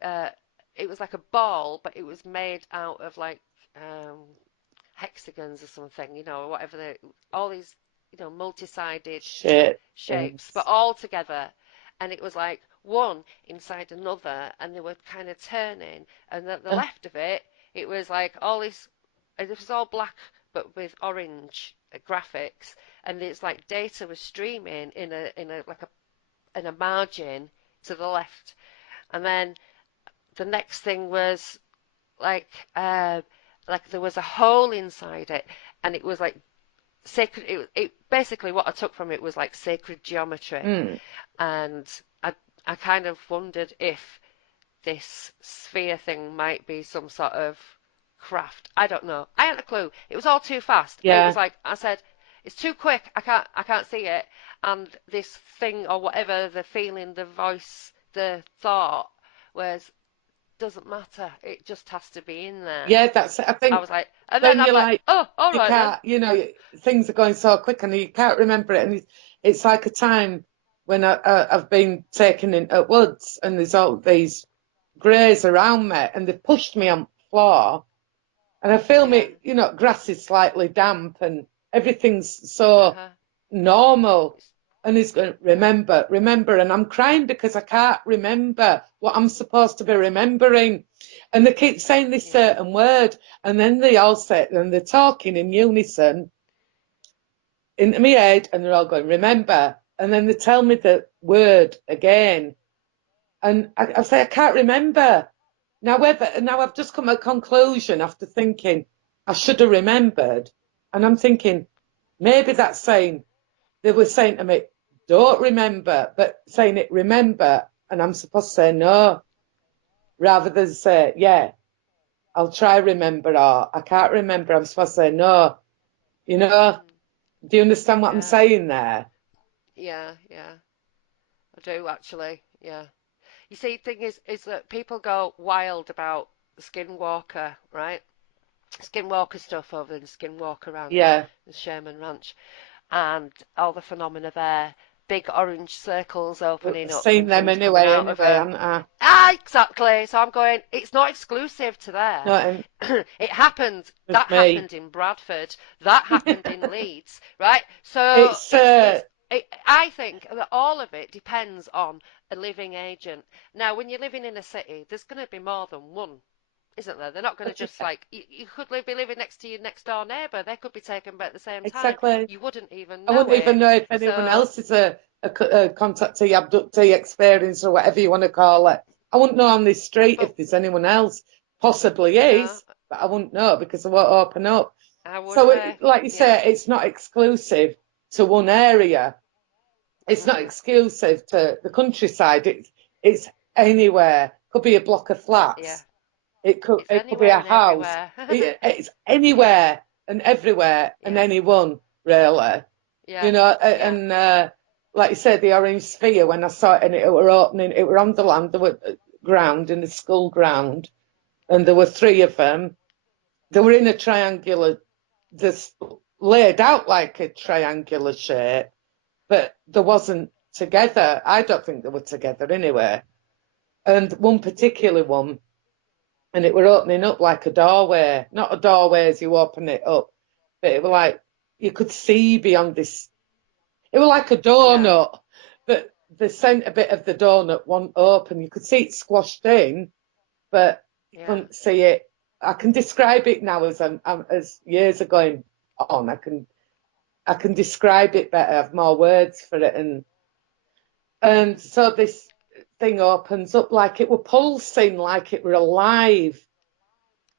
uh, it was like a ball, but it was made out of like um, hexagons or something, or whatever all these multi-sided shit, shapes, but things. all together, and it was like one inside another, and they were kind of turning, and at the Yeah, left of it, it was like all this. It was all black but with orange graphics, and it's like data was streaming in a like a in a margin to the left, and then the next thing was like like there was a hole inside it, and it was like sacred. It basically what I took from it was like sacred geometry, mm, and I kind of wondered if this sphere thing might be some sort of craft. I don't know. I hadn't a clue. It was all too fast. It was yeah, like I said, it's too quick. I can't see it. And this thing or whatever, the feeling, the voice, the thought was doesn't matter. It just has to be in there. yeah. That's it. I I think was like, and then then I'm you're like, like, oh, all you right then. can't, things are going so quick and you can't remember it. And it's like a time when I've been taken in at woods and there's all these greys around me and they've pushed me on the floor and I feel Yeah, me, grass is slightly damp and everything's so Uh-huh. normal. And he's going, remember, remember. And I'm crying because I can't remember what I'm supposed to be remembering. And they keep saying this Yeah. certain word. And then they all say, and they're talking in unison into my head, and they're all going, remember. And then they tell me the word again. And I say, I can't remember. Now I've just come to a conclusion after thinking, I should have remembered. And I'm thinking, maybe that's saying, they were saying to me, don't remember, but saying it, remember. And I'm supposed to say no, rather than say, yeah, I'll try remember, or I can't remember. I'm supposed to say no. You know, Mm. do you understand what I'm Yeah. saying there? Yeah. Yeah. I do actually. Yeah. You see, the thing is that people go wild about Skinwalker, right? Skinwalker stuff over in Skinwalker Ranch, Yeah. the Sherman Ranch, and all the phenomena there. Big orange circles opening I've up seen and them things coming anyway, out of them. haven't I? Ah, exactly. So I'm going, it's not exclusive to there. Not It happened, with that me. happened in Bradford, that happened in Leeds, right? So It's, I think that all of it depends on a living agent. Now, when you're living in a city, there's going to be more than one, isn't there? They're not going to just like, you could be living next to your next door neighbour. They could be taken back at the same time. exactly. You wouldn't even I know wouldn't even it. know if anyone So, else is a contactee, abductee experience, or whatever you want to call it. I wouldn't know on this street but if there's anyone else. Possibly no, is, but I wouldn't know because I won't open up. I would So, be. like you Yeah. say, it's not exclusive to one area. It's not Mm-mm. exclusive to the countryside. It's anywhere. Could be a block of Yeah. flats. It's It could be anywhere a and house. everywhere. It's Yeah. anywhere and everywhere and Yeah. anyone really. You Yeah. know, Yeah. and like you said, the orange sphere, when I saw it and it were opening, it were on the land, there were ground in the school ground, and there were three of them. They were in a triangular, this laid out like a triangular shape, but there wasn't together. I don't think they were together anyway. And one particular one, and it were opening up like a doorway, not a doorway as you open it up, but it were like you could see beyond this. It was like a Yeah. donut, but the centre bit of the donut wasn't open. You could see it squashed in, but you Yeah. couldn't see it. I can describe it now as years are going on. I can describe it better. I have more words for it, and so this thing opens up like it were pulsing, like it were alive,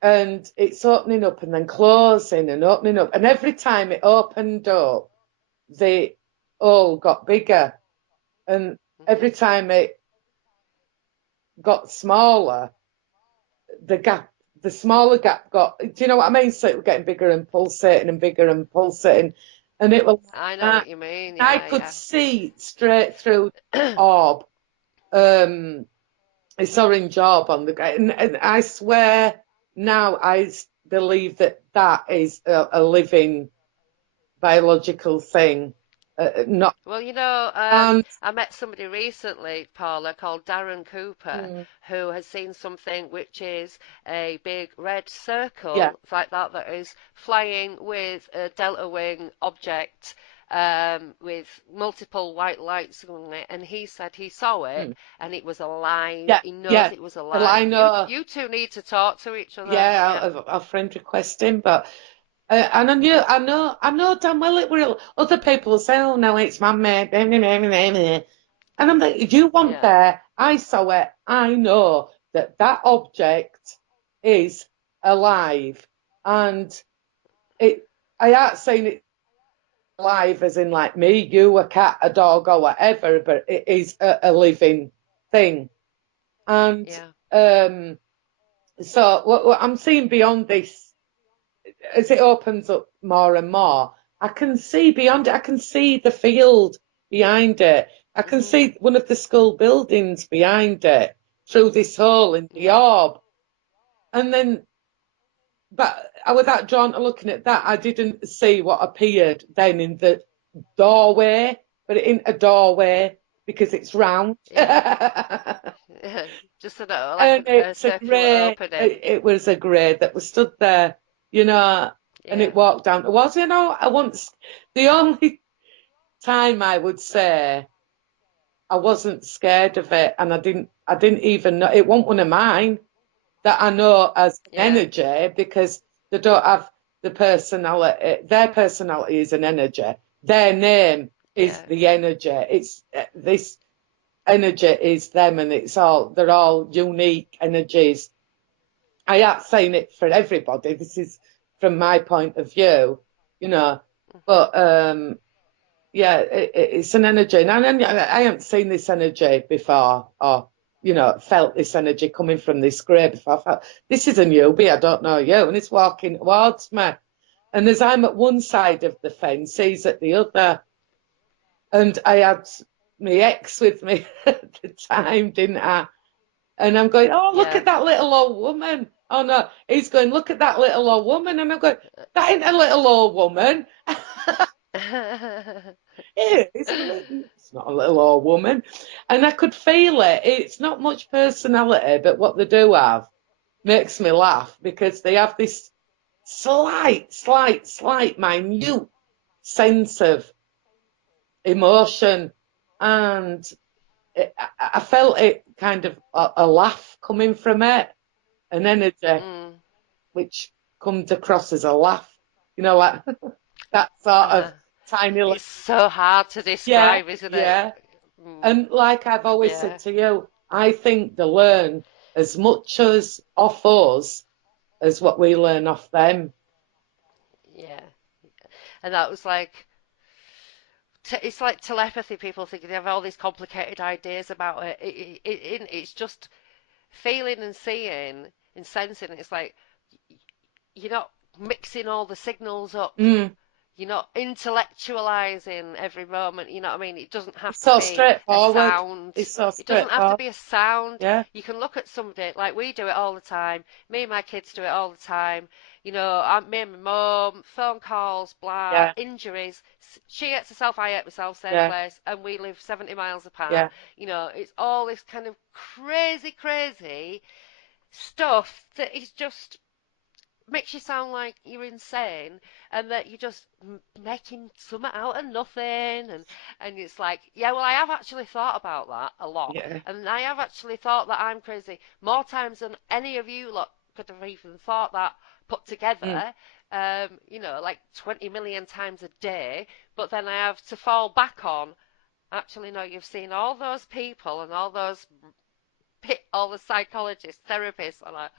and it's opening up and then closing and opening up, and every time it opened up, the hole got bigger. And every Mhm. time it got smaller, the gap, the smaller gap got, do you know what I mean? So it was getting bigger and pulsating and bigger and pulsating. And it was I know like what you mean. I Yeah. could Yeah. see straight through the orb, um, this orange orb on the guy. And I swear now believe that that is a living biological thing. Not, Well, and, I met somebody recently, Paula, called Darren Cooper, mm, who has seen something which is a big red yeah, circle like that is flying with a delta wing object with multiple white lights on it, and he said he saw it mm, and it was alive. yeah, He knows yeah. it was Well, alive. I You know. you two need to talk to each other. Yeah, Yeah, I'll friend request him, but and I know damn well it will. Other people will say, "Oh no, it's man-made," and I'm like, "You want yeah, there? I saw it. I know that that object is alive, and it. I aren't saying it's alive as in like me, you, a cat, a dog, or whatever, but it is a living thing, and yeah, um." So what I'm seeing beyond this, as it opens up more and more, I can see beyond it. I can see the field behind it. I can mhm, see one of the school buildings behind it through this hole in the yeah, orb. And then, but without drawn to looking at that, I didn't see what appeared then in the doorway, but in a doorway because it's round. yeah. Just like And a it's a circular grey, opening. it was a grey that was stood there, you know. and Yeah. it walked down towards me. I once, the only time I would say I wasn't scared of it, and I didn't even know it wasn't one of mine that I know as an Yeah. energy because they don't have the personality. Their personality is an energy. Their name is Yeah. the energy. It's this energy is them, and they're all unique energies. I ain't saying it for everybody. This is from my point of view, you know. Hmm. But yeah, it's an energy, and I haven't seen this energy before, or felt this energy coming from this grey before. I felt this is a newbie. I don't know you, and it's walking towards me. And as I'm at one side of the fence, he's at the other. And I had my ex with me at the time, didn't I? And I'm going, oh, look Yeah. at that little old woman. Oh no, he's going, look at that little old woman. And I'm going, that ain't a little old woman. It's not a little old woman. And I could feel it. It's not much personality, but what they do have makes me laugh because they have this slight, minute sense of emotion. And I felt it kind of a laugh coming from it, an energy Mm. which comes across as a laugh, like that sort of Yeah. tiny little, It's so hard to yeah, describe, isn't it? yeah. Mm. And like I've always said Yeah. to you, I think they learn as much as off us as what we learn off them. Yeah. And that was like, it's like telepathy. People think they have all these complicated ideas about it. It's just feeling and seeing and sensing. It's like you're not mixing all the signals up. Mm. You're not intellectualizing every moment. You know what I mean? It doesn't have It's to so be a straightforward. sound. It's so It doesn't have to straightforward. be a sound. Yeah, You can look at somebody like we do it all the time. Me and my kids do it all the time. Me and my mum, phone calls, blah, yeah, injuries. She hurts herself, I hurt myself, same yeah, place, and we live 70 miles apart. yeah. It's all this kind of crazy, crazy stuff that is just makes you sound like you're insane and that you're just making something out of nothing and it's like, yeah, well, I have actually thought about that a lot, Yeah. and I have actually thought that I'm crazy more times than any of you lot could have even thought that put Mm. together, like 20 million times a day. But then I have to fall back on, actually, no, you've seen all those people and all the psychologists, therapists are like,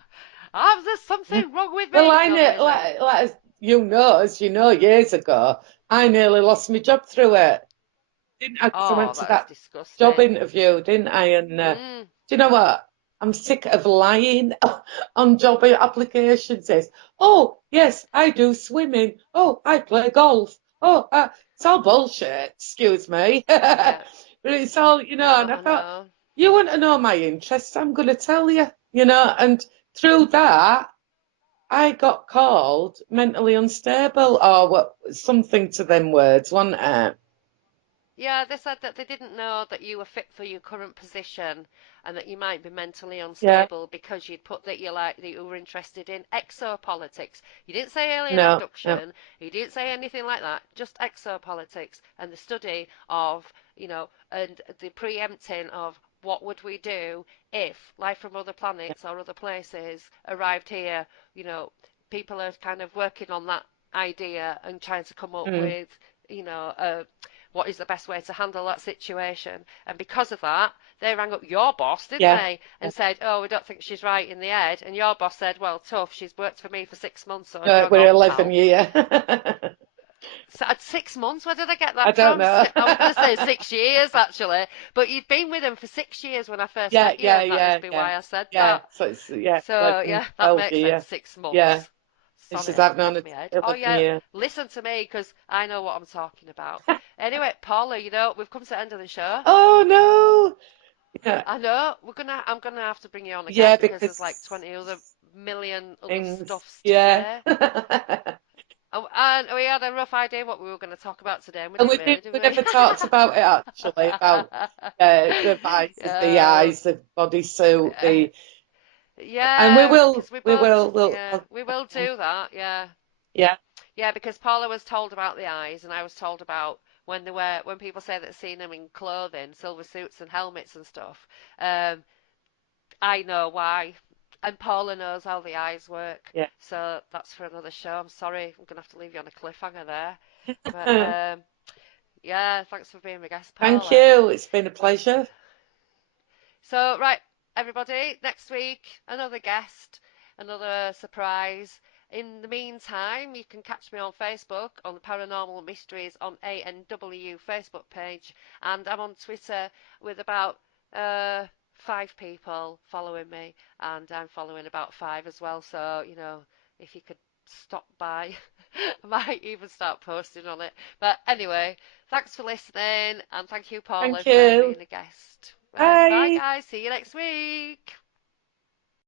oh, there's something wrong with Well, me. No, there isn't. as you know, years ago, I nearly lost my job through it. Didn't I? 'Cause I Oh, went to that is that job disgusting. interview, didn't I? And Mm, do you know what? I'm sick of lying on job applications. Says, oh, yes, I do swimming. Oh, I play golf. Oh, it's all bullshit. Excuse me. yeah. But it's all, No, and I I thought, know. you want to know my interests? I'm going to tell you, and through that, I got called mentally unstable or what, something to them words, wasn't it? Yeah, they said that they didn't know that you were fit for your current position and that you might be mentally Yeah, unstable because you'd put that you were interested in exopolitics. You didn't say alien no, no, abduction, you didn't say anything like that, just exopolitics and the study of, and the preempting of what would we do if life from other yeah. planets or other places arrived here. You know, people are kind of working on that idea and trying to come up Mm, with, what is the best way to handle that situation. And because of that, they rang up your boss, didn't yeah. they? Yeah. And said, oh, we don't think she's right in the head. And your boss said, well, tough, she's worked for me for 6 months, so No, jog we're on, 11 pal. year. So at 6 months, where did I get I that don't from? know. I was going to say 6 years, actually. But you'd been with him for 6 years when I first Yeah, met you, yeah, and that yeah, must be yeah. why I said Yeah, that. so it's, yeah, So, 11, yeah, that 12 makes sense. year. six Yeah. months. It's Sonnet just off I've the top known of it my head. Oh, 11 yeah, year. listen to me, because I know what I'm talking about. Anyway, Paula, we've come to the end of the show. Oh, no. Yeah, I know I'm gonna have to bring you on again yeah, because there's like because 20 other million other things, stuffs to yeah. say. Oh, and we had a rough idea what we were going to talk about today, and we And didn't really, did we we? never talked about it actually, about the visors, the Yeah, eyes, the bodysuit, and yeah, because we will, we will do that. Yeah. yeah. Yeah, because Paula was told about the eyes, and I was told about when people say that they've seen them in clothing, silver suits and helmets and stuff. Um, I know why, and Paula knows how the eyes work. Yeah. So that's for another show. I'm sorry, I'm gonna have to leave you on a cliffhanger there. But Thank yeah, thanks for being my guest, Paula. you. It's been a pleasure. So, right, everybody, next week, another guest, another surprise. In the meantime, you can catch me on Facebook on the Paranormal Mysteries on ANW Facebook page, and I'm on Twitter with about 5 people following me, and I'm following about 5 as well. So, if you could stop by, I might even start posting on it. But anyway, thanks for listening, and thank you, Paula, Thank for you. being a guest. Right, bye, Bye. guys. See you next week.